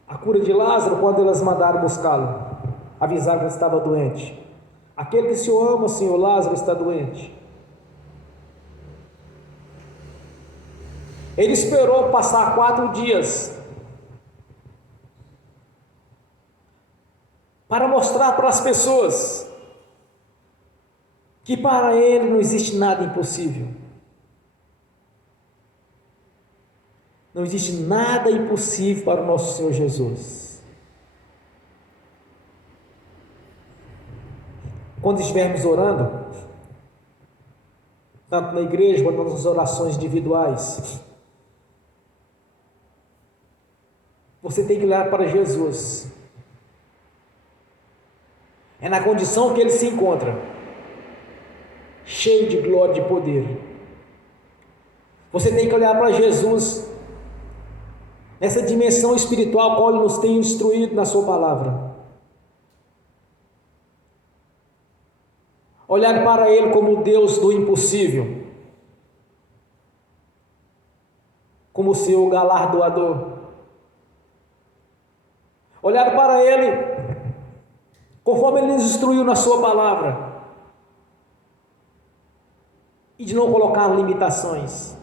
a cura de Lázaro quando elas mandaram buscá-lo, avisaram que ele estava doente. Aquele que o Senhor ama, Senhor, Lázaro está doente. Ele esperou passar 4 dias para mostrar para as pessoas que para ele não existe nada impossível. Não existe nada impossível para o nosso Senhor Jesus. Quando estivermos orando, tanto na igreja quanto nas orações individuais, você tem que olhar para Jesus. É na condição que ele se encontra, cheio de glória e de poder. Você tem que olhar para Jesus nessa dimensão espiritual qual ele nos tem instruído na sua palavra. Olhar para ele como Deus do impossível, como o Senhor galardoador. Olhar para ele conforme ele nos instruiu na sua palavra, e de não colocar limitações.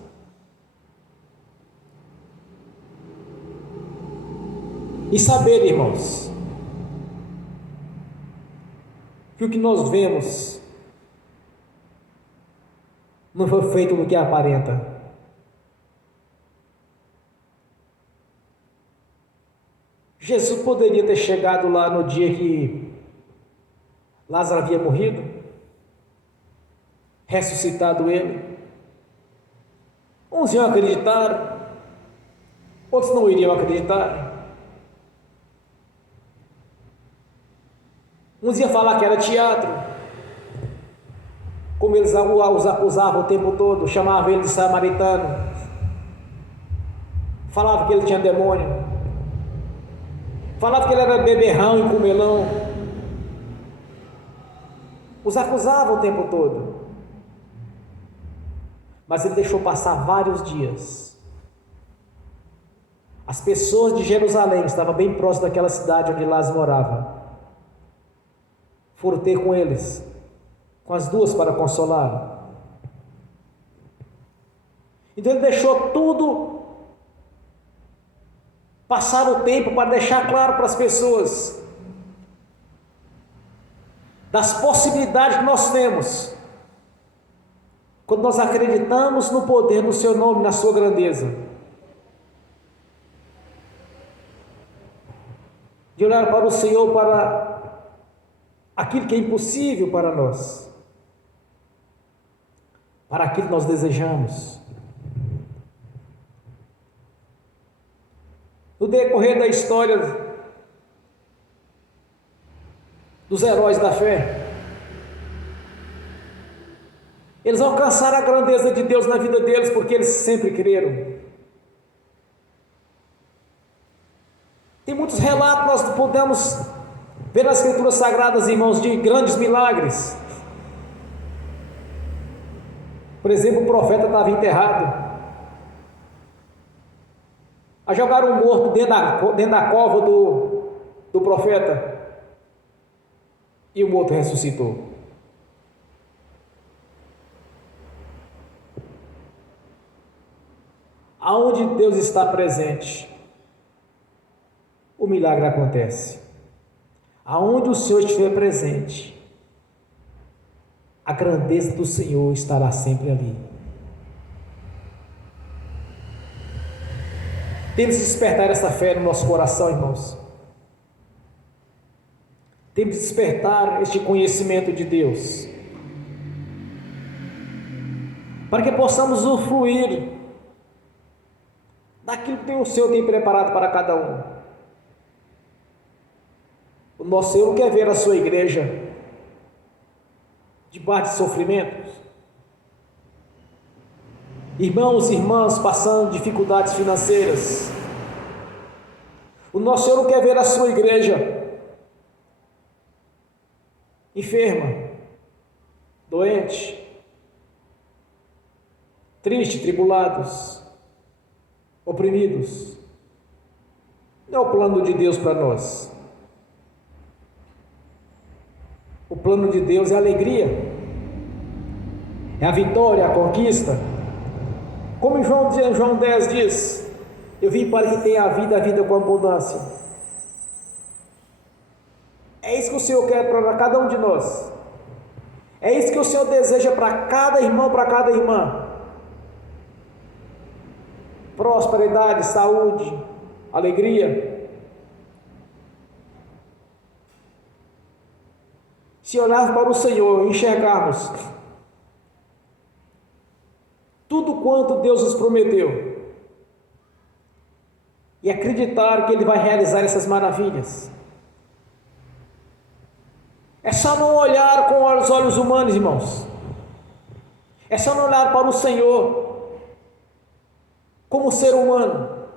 E saber, irmãos, que o que nós vemos não foi feito no que aparenta. Jesus poderia ter chegado lá no dia que Lázaro havia morrido, ressuscitado ele. Uns iam acreditar, outros não iriam acreditar. Uns iam falar que era teatro, como eles os acusavam o tempo todo, chamavam ele de samaritano, falavam que ele tinha demônio. Falava que ele era beberrão e comelão. Os acusava o tempo todo. Mas ele deixou passar vários dias. As pessoas de Jerusalém, estavam bem próximas daquela cidade onde Lázaro morava, foram ter com eles, com as duas, para consolá-lo. Então ele deixou tudo passar o tempo para deixar claro para as pessoas das possibilidades que nós temos quando nós acreditamos no poder do seu nome, na sua grandeza, de olhar para o Senhor, para aquilo que é impossível para nós, para aquilo que nós desejamos. No decorrer da história dos heróis da fé, eles alcançaram a grandeza de Deus na vida deles porque eles sempre creram. Tem muitos relatos, nós podemos ver nas Escrituras Sagradas, irmãos, de grandes milagres. Por exemplo, o profeta estava enterrado. A jogaram um morto dentro da cova do profeta, e o morto ressuscitou. Aonde Deus está presente, o milagre acontece. Aonde o Senhor estiver presente, a grandeza do Senhor estará sempre ali. Temos que despertar essa fé no nosso coração, irmãos. Temos que despertar este conhecimento de Deus, para que possamos usufruir daquilo que o Senhor tem preparado para cada um. O nosso Senhor não quer ver a sua igreja debaixo de sofrimentos, irmãos e irmãs passando dificuldades financeiras. O nosso Senhor não quer ver a sua igreja enferma, doente, triste, tribulados, oprimidos. Não é o plano de Deus para nós. O plano de Deus é a alegria, é a vitória, a conquista. Como em João 10 diz: eu vim para que tenha a vida com abundância. É isso que o Senhor quer para cada um de nós. É isso que o Senhor deseja para cada irmão, para cada irmã. Prosperidade, saúde, alegria. Se olharmos para o Senhor e enxergarmos tudo quanto Deus nos prometeu e acreditar que Ele vai realizar essas maravilhas, é só não olhar com os olhos humanos, irmãos. É só não olhar para o Senhor como ser humano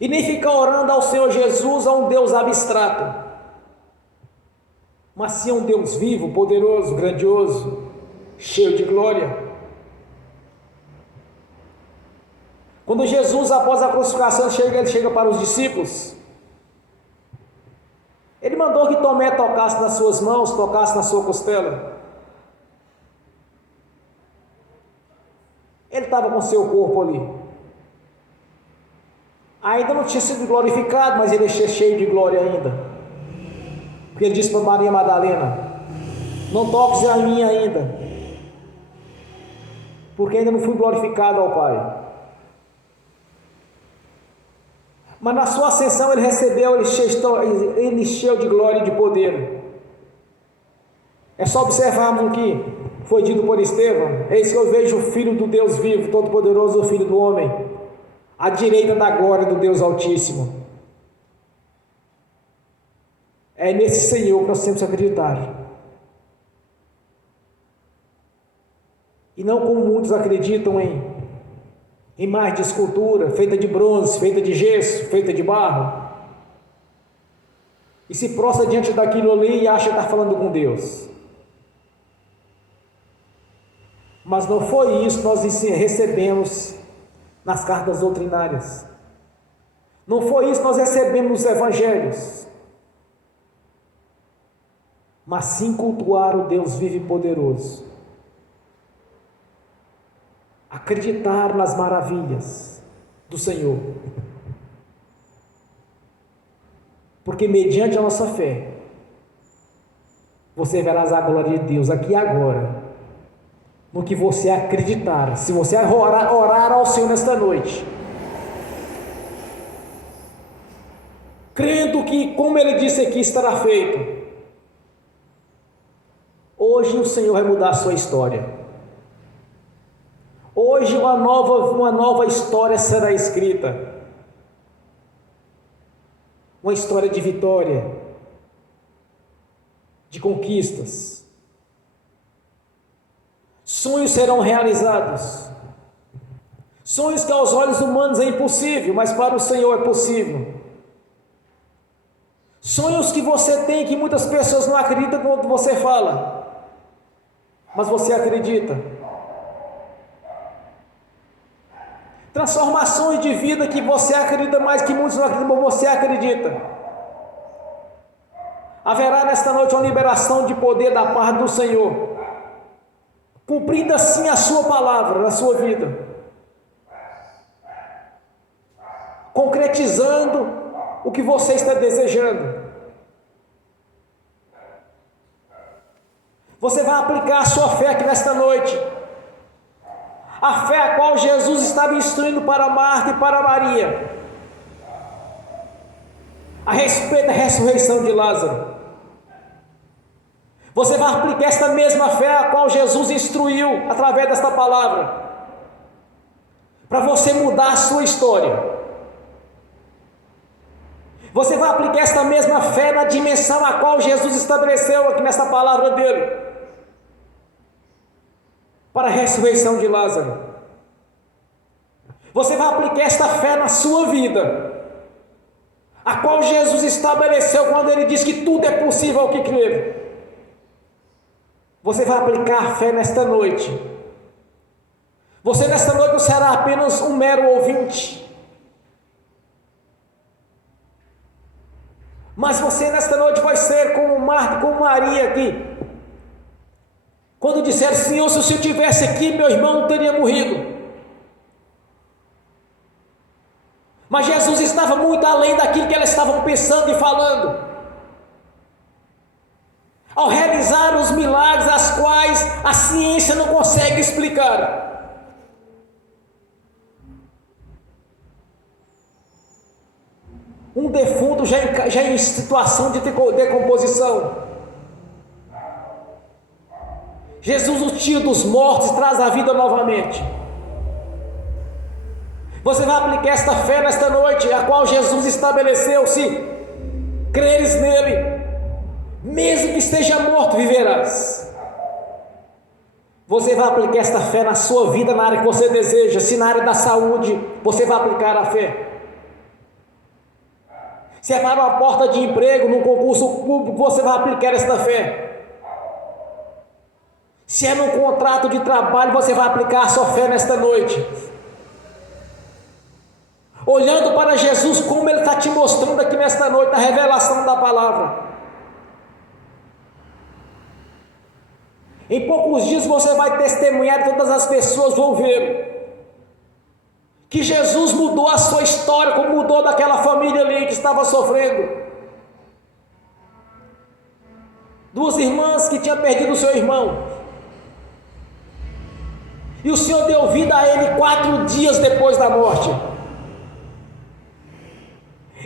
e nem ficar orando ao Senhor Jesus, a um Deus abstrato, mas sim a um Deus vivo, poderoso, grandioso, cheio de glória. Quando Jesus, após a crucificação, ele chega para os discípulos, ele mandou que Tomé tocasse nas suas mãos, tocasse na sua costela. Ele estava com seu corpo ali. Ainda não tinha sido glorificado, mas ele é cheio de glória ainda. Porque ele disse para Maria Madalena: não toques a mim ainda, porque ainda não fui glorificado ao Pai. Mas na sua ascensão ele recebeu, ele encheu de glória e de poder. É só observarmos o que foi dito por Estevão: eis que eu vejo o Filho do Deus vivo, todo-poderoso, o Filho do homem, à direita da glória do Deus Altíssimo. É nesse Senhor que nós temos que acreditar. E não como muitos acreditam em imagem de escultura, feita de bronze, feita de gesso, feita de barro, e se prostra diante daquilo ali e acha que está falando com Deus. Mas não foi isso que nós recebemos nas cartas doutrinárias. Não foi isso que nós recebemos nos evangelhos. Mas sim cultuar o Deus vivo e poderoso. Acreditar nas maravilhas do Senhor. Porque mediante a nossa fé, você verá a glória de Deus aqui e agora, no que você acreditar. Se você orar ao Senhor nesta noite, crendo que, como Ele disse aqui, estará feito, hoje o Senhor vai mudar a sua história. Hoje uma nova história será escrita. Uma história de vitória, de conquistas. Sonhos serão realizados. Sonhos que aos olhos humanos é impossível, mas para o Senhor é possível. Sonhos que você tem que muitas pessoas não acreditam quando você fala, mas você acredita. Transformações de vida que você acredita mais, que muitos não acreditam, mas você acredita. Haverá nesta noite uma liberação de poder da parte do Senhor, cumprindo assim a sua palavra na sua vida, concretizando o que você está desejando. Você vai aplicar a sua fé aqui nesta noite, a fé a qual Jesus estava instruindo para Marta e para Maria, a respeito da ressurreição de Lázaro. Você vai aplicar esta mesma fé a qual Jesus instruiu através desta palavra, para você mudar a sua história. Você vai aplicar esta mesma fé na dimensão a qual Jesus estabeleceu aqui nesta palavra dele, para a ressurreição de Lázaro. Você vai aplicar esta fé na sua vida, a qual Jesus estabeleceu quando ele diz que tudo é possível ao que crer. Você vai aplicar a fé nesta noite. Você nesta noite não será apenas um mero ouvinte, mas você nesta noite vai ser como Marta, como Maria aqui, quando disseram: Senhor, se o Senhor estivesse aqui, meu irmão não teria morrido. Mas Jesus estava muito além daquilo que elas estavam pensando e falando, ao realizar os milagres as quais a ciência não consegue explicar. Um defunto já em situação de decomposição, Jesus, o tira dos mortos, traz a vida novamente. Você vai aplicar esta fé nesta noite, a qual Jesus estabeleceu: se creres nele, mesmo que esteja morto, viverás. Você vai aplicar esta fé na sua vida, na área que você deseja. Se na área da saúde, você vai aplicar a fé. Se é para uma porta de emprego, num concurso público, você vai aplicar esta fé. Se é num contrato de trabalho, você vai aplicar a sua fé nesta noite, olhando para Jesus, como Ele está te mostrando aqui nesta noite, na revelação da palavra. Em poucos dias você vai testemunhar, todas as pessoas vão ver que Jesus mudou a sua história, como mudou daquela família ali que estava sofrendo. Duas irmãs que tinham perdido o seu irmão, e o Senhor deu vida a ele 4 dias depois da morte,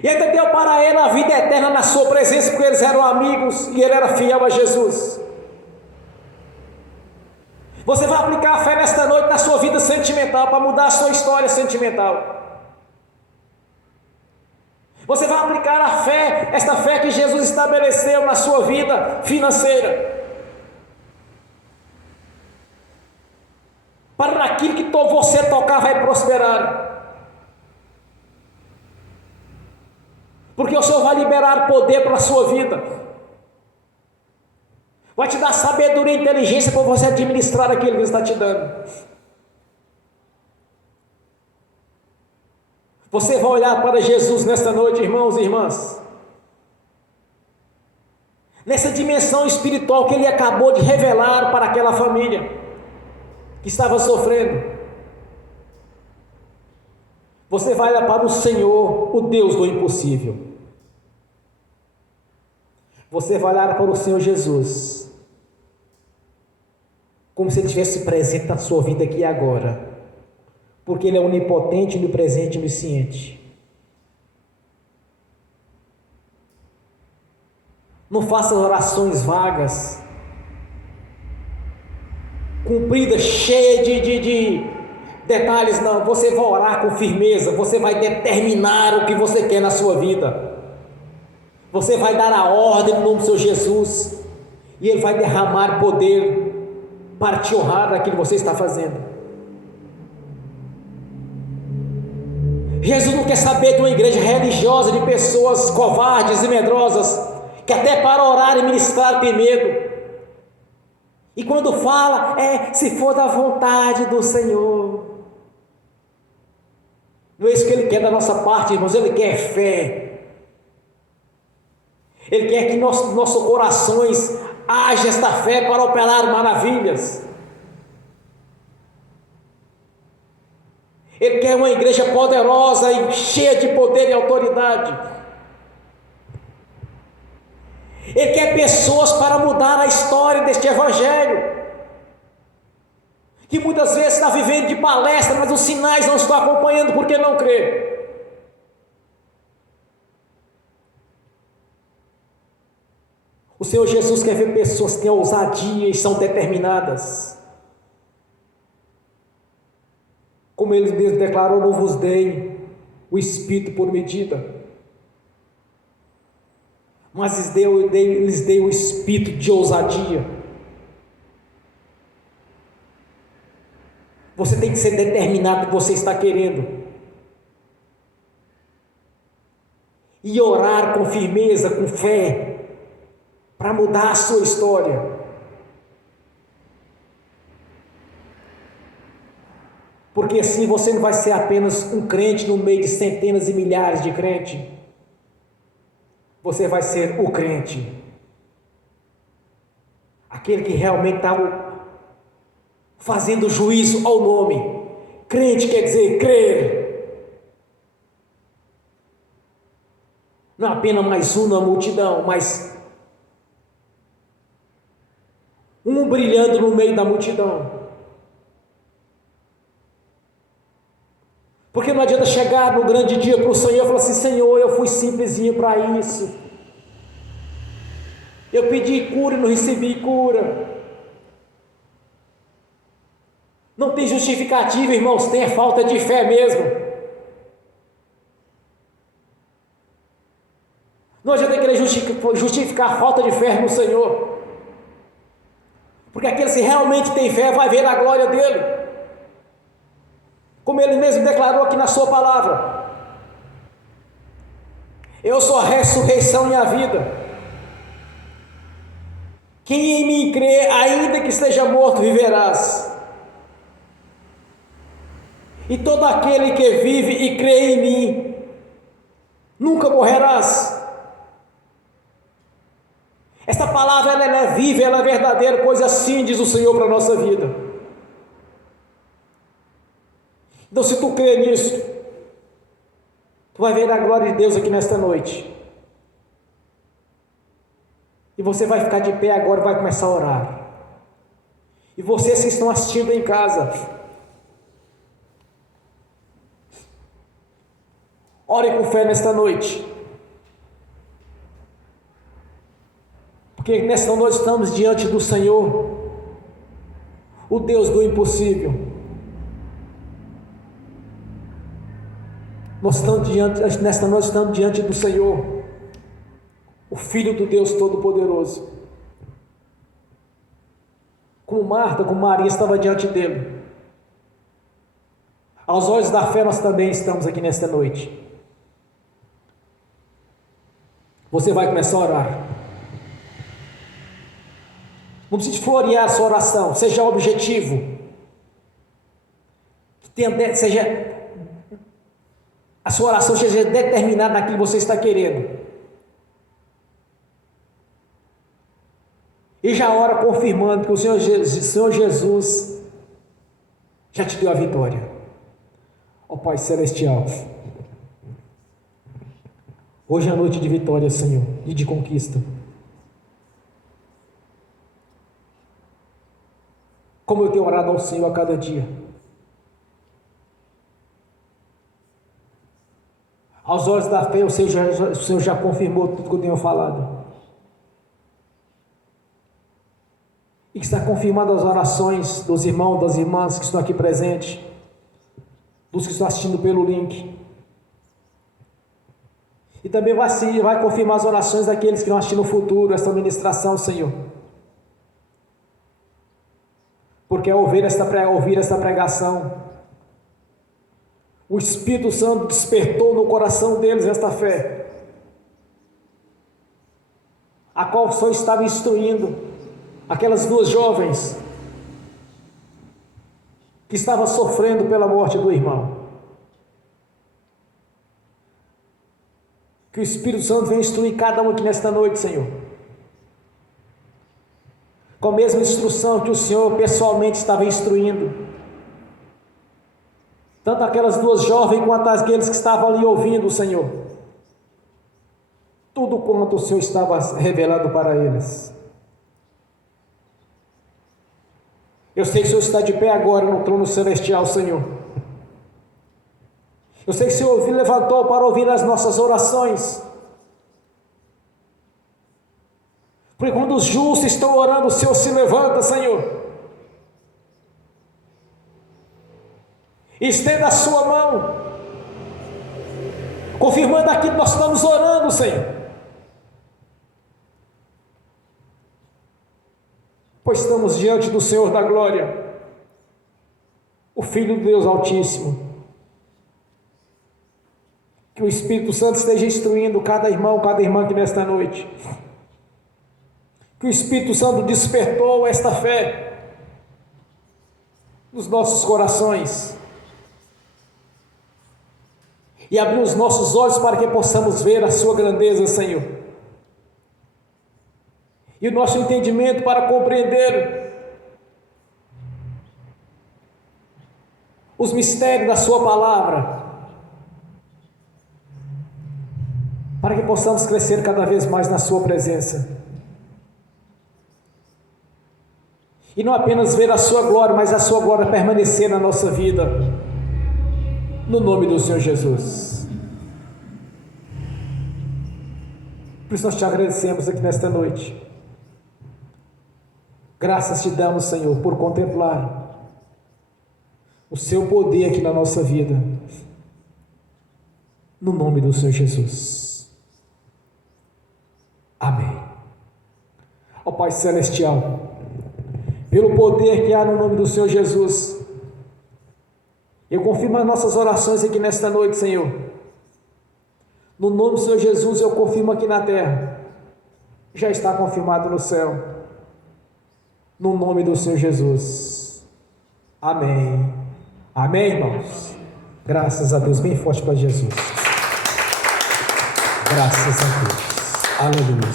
e ainda deu para ela a vida eterna na sua presença, porque eles eram amigos e ele era fiel a Jesus. Você vai aplicar a fé nesta noite na sua vida sentimental, para mudar a sua história sentimental. Você vai aplicar a fé, esta fé que Jesus estabeleceu na sua vida financeira. para naquilo que você tocar vai prosperar. Porque o Senhor vai liberar poder para a sua vida. Vai te dar sabedoria e inteligência para você administrar aquilo que Ele está te dando. Você vai olhar para Jesus nesta noite, irmãos e irmãs, nessa dimensão espiritual que Ele acabou de revelar para aquela família que estava sofrendo. Você vai olhar para o Senhor, o Deus do impossível. Você vai olhar para o Senhor Jesus, como se Ele estivesse presente na sua vida aqui e agora, porque Ele é onipotente, onipresente e onisciente. Não faça orações vagas, compridas, cheias de detalhes, não. Você vai orar com firmeza, você vai determinar o que você quer na sua vida. Você vai dar a ordem no nome do Senhor Jesus, e Ele vai derramar poder para te honrar naquilo que você está fazendo. Jesus não quer saber de uma igreja religiosa, de pessoas covardes e medrosas, que até para orar e ministrar tem medo. E quando fala, se for da vontade do Senhor. Não é isso que Ele quer da nossa parte, irmãos. Ele quer fé. Ele quer que nossos corações haja esta fé para operar maravilhas. Ele quer uma igreja poderosa e cheia de poder e autoridade. Ele quer pessoas para mudar a história deste evangelho, que muitas vezes está vivendo de palestra, mas os sinais não estão acompanhando porque não crê. O Senhor Jesus quer ver pessoas que têm ousadia e são determinadas. Como Ele mesmo declarou: não vos dei o Espírito por medida, mas lhes dei o Espírito de ousadia. Você tem que ser determinado no que você está querendo, e orar com firmeza, com fé, para mudar a sua história. Porque assim você não vai ser apenas um crente no meio de centenas e milhares de crentes. Você vai ser o crente, aquele que realmente está fazendo juízo ao nome. Crente quer dizer crer. Não é apenas mais um na multidão, mas um brilhando no meio da multidão. Porque não adianta chegar no grande dia para o Senhor e falar assim: Senhor, eu fui simplesinho para isso, eu pedi cura e não recebi cura. Não tem justificativa, irmãos, tem a falta de fé mesmo. Não adianta querer justificar a falta de fé no Senhor, porque aquele que realmente tem fé vai ver a glória dele, como Ele mesmo declarou aqui na sua palavra: eu sou a ressurreição e a vida. Quem em mim crê, ainda que esteja morto, viverás. E todo aquele que vive e crê em mim, nunca morrerás. Esta palavra ela é viva, ela é verdadeira, pois assim diz o Senhor para a nossa vida. Então, se tu crê nisso, tu vai ver a glória de Deus aqui nesta noite. E você vai ficar de pé agora e vai começar a orar. E vocês que estão assistindo em casa, orem com fé nesta noite. Porque nesta noite estamos diante do Senhor, o Deus do impossível. Nesta noite estamos diante do Senhor, o Filho do Deus Todo-Poderoso. Como Marta, como Maria estava diante dele. Aos olhos da fé nós também estamos aqui nesta noite. Você vai começar a orar. Não precisa florear a sua oração, seja objetivo. A sua oração seja determinada naquilo que você está querendo. E já ora confirmando que o Senhor Jesus já te deu a vitória. Ó Pai Celestial, hoje é a noite de vitória, Senhor, e de conquista. Como eu tenho orado ao Senhor a cada dia. Aos olhos da fé, o Senhor já confirmou tudo que eu tenho falado. E que está confirmando as orações dos irmãos, das irmãs que estão aqui presentes, dos que estão assistindo pelo link. E também vai confirmar as orações daqueles que vão assistir no futuro, esta ministração, Senhor. Porque ao ouvir esta pregação, o Espírito Santo despertou no coração deles esta fé, a qual o Senhor estava instruindo aquelas duas jovens que estavam sofrendo pela morte do irmão. Que o Espírito Santo venha instruir cada um aqui nesta noite, Senhor, com a mesma instrução que o Senhor pessoalmente estava instruindo tanto aquelas duas jovens quanto aqueles que estavam ali ouvindo o Senhor. Tudo quanto o Senhor estava revelando para eles. Eu sei que o Senhor está de pé agora no trono celestial, Senhor. Eu sei que o Senhor levantou para ouvir as nossas orações. Porque quando os justos estão orando, o Senhor se levanta, Senhor. Estenda a sua mão, confirmando aquilo que nós estamos orando, Senhor. Pois estamos diante do Senhor da glória, o Filho de Deus Altíssimo. Que o Espírito Santo esteja instruindo cada irmão, cada irmã aqui nesta noite. Que o Espírito Santo despertou esta fé nos nossos corações. E abrir os nossos olhos para que possamos ver a sua grandeza, Senhor. E o nosso entendimento para compreender os mistérios da sua palavra. Para que possamos crescer cada vez mais na sua presença. E não apenas ver a sua glória, mas a sua glória permanecer na nossa vida. No nome do Senhor Jesus. Por isso nós te agradecemos aqui nesta noite. Graças te damos, Senhor, por contemplar o seu poder aqui na nossa vida. No nome do Senhor Jesus. Amém. Ó Pai Celestial, pelo poder que há no nome do Senhor Jesus, eu confirmo as nossas orações aqui nesta noite, Senhor. No nome do Senhor Jesus, eu confirmo aqui na terra. Já está confirmado no céu. No nome do Senhor Jesus. Amém. Amém, irmãos? Graças a Deus. Bem forte para Jesus. Graças a Deus. Aleluia.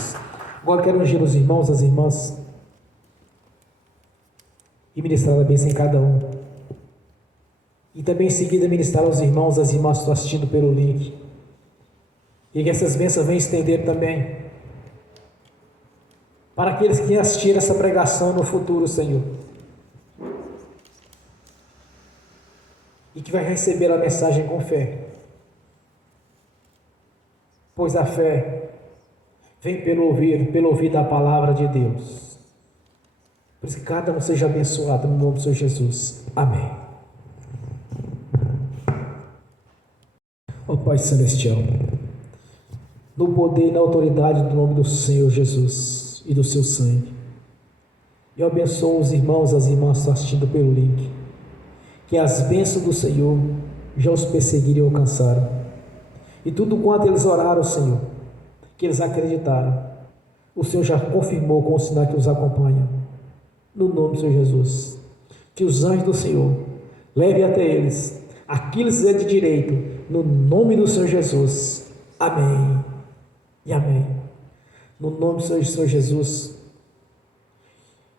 Agora eu quero ungir os irmãos, as irmãs, e ministrar a bênção em cada um. E também em seguida ministrar aos irmãos, as irmãs que estão assistindo pelo link. E que essas bênçãos venham estender também para aqueles que assistirem essa pregação no futuro, Senhor. E que vai receber a mensagem com fé. Pois a fé vem pelo ouvir da palavra de Deus. Por isso que cada um seja abençoado no nome do Senhor Jesus. Amém. Ó Pai Celestial, no poder e na autoridade do nome do Senhor Jesus e do seu sangue, eu abençoo os irmãos, as irmãs que estão assistindo pelo link, que as bênçãos do Senhor já os perseguiram e alcançaram. E tudo quanto eles oraram, Senhor, que eles acreditaram, o Senhor já confirmou com o sinal que os acompanha. No nome do Senhor Jesus, que os anjos do Senhor levem até eles aquilo que é de direito, no nome do Senhor Jesus. Amém e amém. No nome do Senhor Jesus,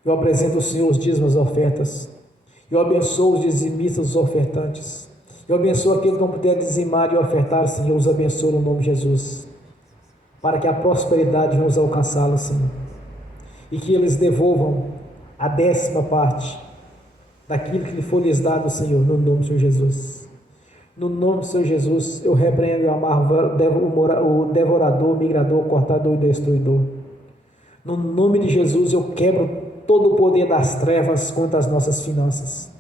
eu apresento ao Senhor os dízimos e ofertas. Eu abençoo os dizimistas, os ofertantes. Eu abençoo aquele que não puder dizimar e ofertar, Senhor, os abençoo no nome de Jesus, para que a prosperidade venha os alcançá-los, Senhor, e que eles devolvam a 10ª parte daquilo que lhe foi lhes dado, Senhor, no nome do Senhor Jesus. No nome do Senhor Jesus, eu repreendo e amarro o devorador, o migrador, o cortador e o destruidor. No nome de Jesus, eu quebro todo o poder das trevas contra as nossas finanças.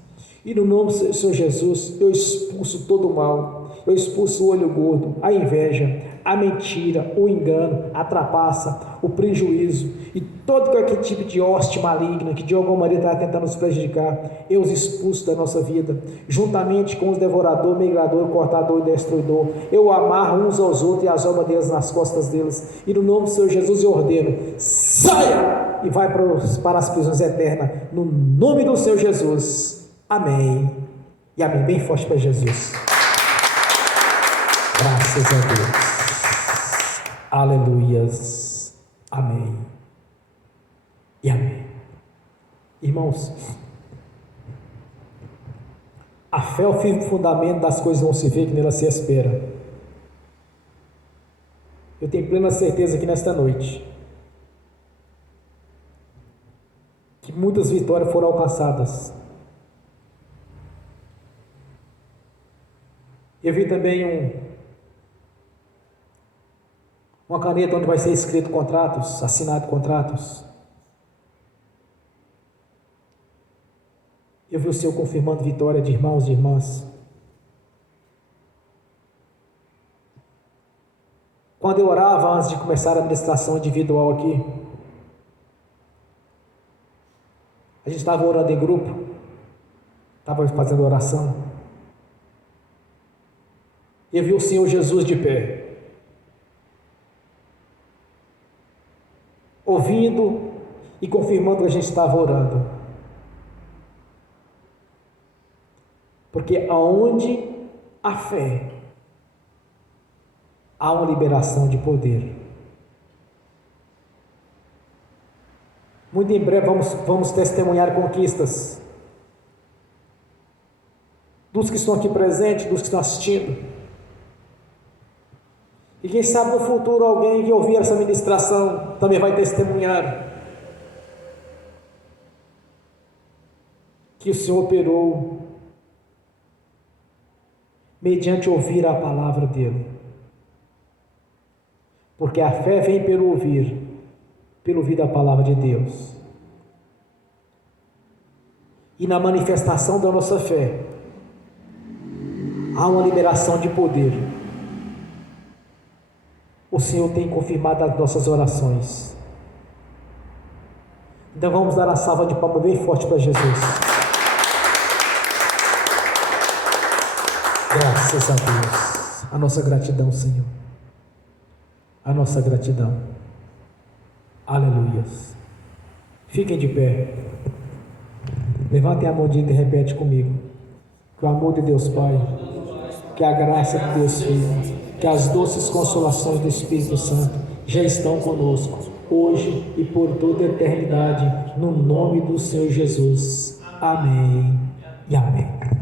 E no nome do Senhor Jesus, eu expulso todo o mal, eu expulso o olho gordo, a inveja, a mentira, o engano, a trapaça, o prejuízo e todo aquele tipo de hoste maligna que de alguma maneira está tentando nos prejudicar. Eu os expulso da nossa vida, juntamente com os devorador, migrador, cortador e destruidor. Eu amarro uns aos outros e as almas deles nas costas deles. E no nome do Senhor Jesus eu ordeno: saia! E vai para as prisões eternas, no nome do Senhor Jesus. Amém e amém. Bem forte para Jesus. Graças a Deus. Aleluias. Amém e amém. Irmãos, a fé é o firme fundamento das coisas que não se vê, que nela se espera. Eu tenho plena certeza que nesta noite que muitas vitórias foram alcançadas. Eu vi também uma caneta onde vai ser escrito contratos, assinado contratos. Eu vi o Senhor confirmando vitória de irmãos e irmãs. Quando eu orava antes de começar a ministração individual aqui, a gente estava orando em grupo, estava fazendo oração. Eu vi o Senhor Jesus de pé, ouvindo e confirmando que a gente estava orando. Porque aonde há fé, há uma liberação de poder. Muito em breve vamos testemunhar conquistas dos que estão aqui presentes, dos que estão assistindo. E quem sabe no futuro alguém que ouvir essa ministração também vai testemunhar que o Senhor operou mediante ouvir a palavra dele. Porque a fé vem pelo ouvir da palavra de Deus. E na manifestação da nossa fé há uma liberação de poder. O Senhor tem confirmado as nossas orações. Então vamos dar a salva de palmas bem forte para Jesus. Graças a Deus. A nossa gratidão, Senhor. A nossa gratidão. Aleluias. Fiquem de pé. Levantem a mão direita e repete comigo. Que o amor de Deus Pai, que a graça de Deus Filho, que as doces consolações do Espírito Santo já estão conosco, hoje e por toda a eternidade, no nome do Senhor Jesus. Amém e amém.